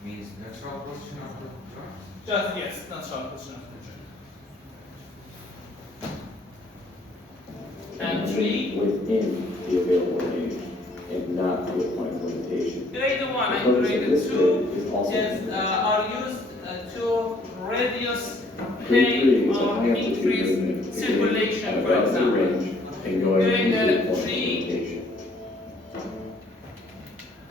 Means natural position of the joint? Just yes, natural position of the joint. And 3. Within the available range and not to the point of limitation. Grade 1 The and purpose of grade this 2 grade is also are used to reduce Grade 3 pain is a or high amplitude increase movement beginning circulation, at for about the example. range and going Grade into the point of 3, limitation.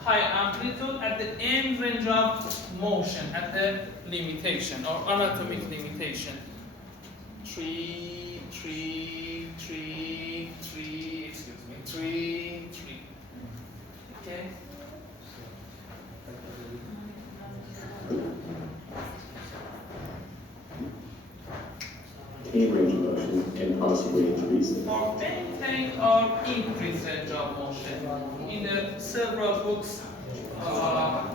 high amplitude at the end range of motion, at the limitation or anatomic limitation. 3, excuse me, 3. Okay? Pain range of motion and possibly increase it. For maintain or increase range of motion, in the several books,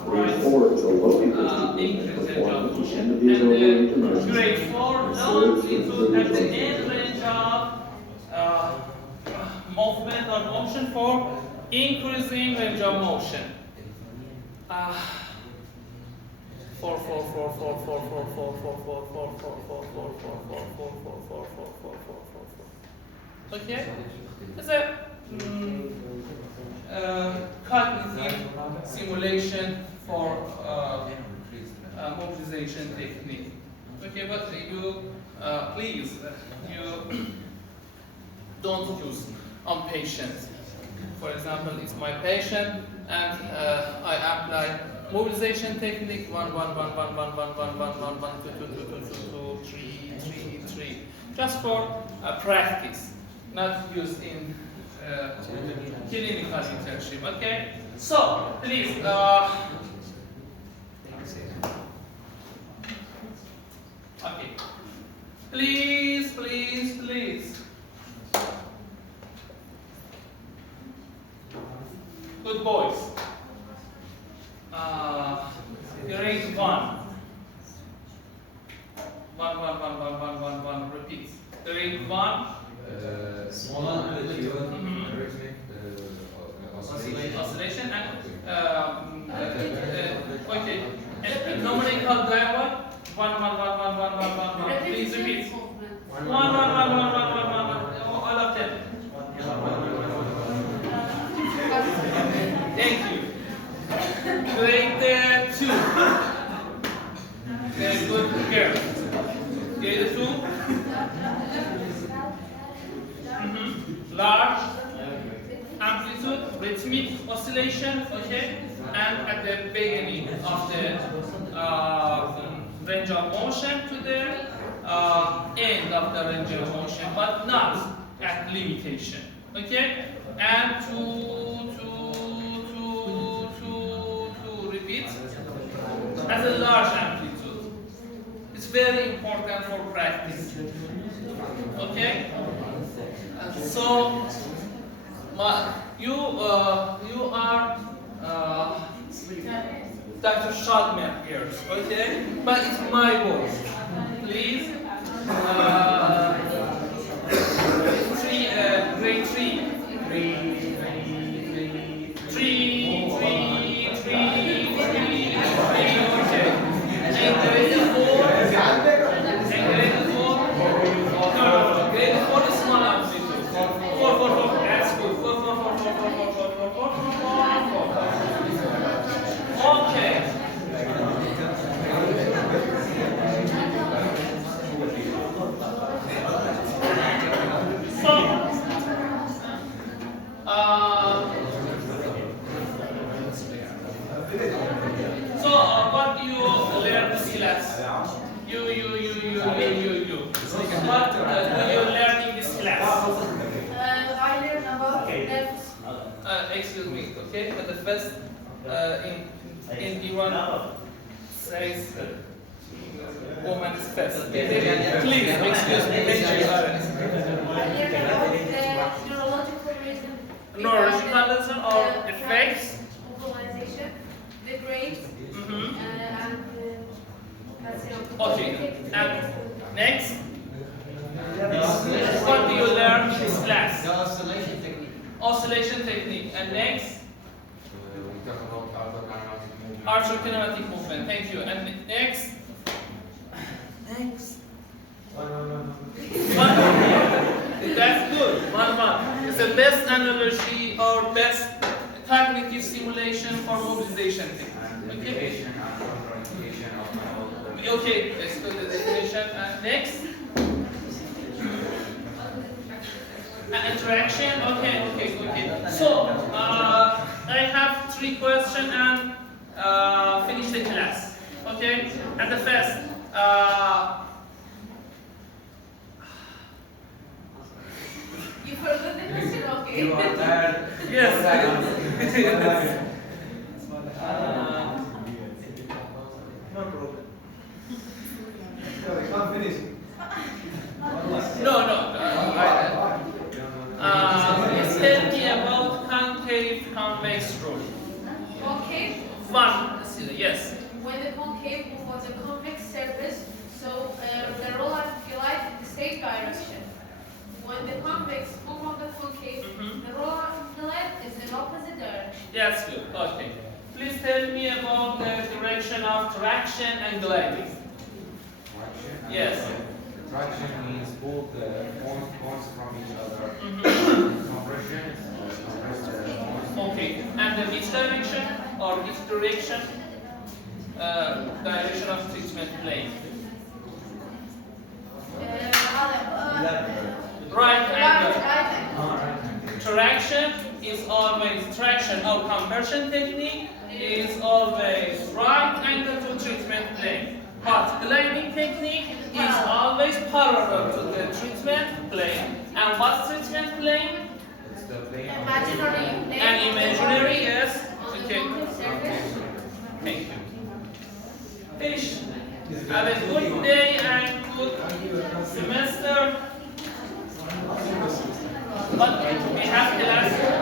Grade 4 is a low amplitude increase movement range of performed at the motion. end of the available range of And motion. grade 4, and low serves to amplitude improve at the joint end range of movement or motion for increasing range of motion. 4. Okay? It's a cognitive simulation for mobilization technique. Okay, but you please you don't use on patients. For example, it's my patient, and I apply mobilization technique 1, 2, 3, just for practice, not used in clinical internship. Okay. So please. Okay. Please, please, please. Good boys. Grade 1. 1. Repeat. Grade 1. Small amplitude, rhythmic Oscillation and okay. Numerical diamond. 1. Please repeat. 1. All of them. Thank you. Grade 2. Very good girl. Grade 2. Large amplitude, rhythmic oscillation, okay, and at the beginning of the range of motion to the end of the range of motion, but not at limitation, okay, and to repeat as a large amplitude. It's very important for practice, okay. So you are Dr. Shadman here, okay? But it's my voice. Please, grade 3. 3, okay. And grade 4. No, grade 4 is small amplitude. 4. That's good. 4. Okay. So, what do you learn this class? You. What do you learn in this class? I learned about nerves. Excuse me, okay? But the first in Iran says woman is first. Please, excuse me, mention your I learned about neurological reason. neurological reason or effects. Mobilization, the grades, and that's it. Okay, and next, what do you learn in this class? The oscillation technique. Oscillation technique. And next, We talk about arthrokinetic movement. Thank you. And next, that's good. 1. It's the best analogy or best cognitive simulation for mobilization technique. Okay. Okay, let's go to the definition. And next, interaction. Okay. So I have 3 questions and finish the class. Okay. And the first. You forgot the question, okay? You are tired. Yes. No problem. No, we can't finish. No. Please tell me about concave convex rule. Concave? 1. Yes. When the concave move on the convex surface, so the roll of light in the same direction. When the convex move on the concave, the roll of the light is in opposite direction. That's good. Okay. Please tell me about the direction of traction and gliding. Yes. Traction means both points from each other. Compression is compressed points. Okay. And which direction or which direction? Direction of treatment plane. Right angle. Traction is always traction or conversion technique is always right angle to treatment plane. But gliding technique is always parallel to the treatment plane. And what treatment the plane on Imaginary plane. And imaginary, yes. On the Okay. concave surface. Thank you. Finish. Have a good day and good semester. But we have class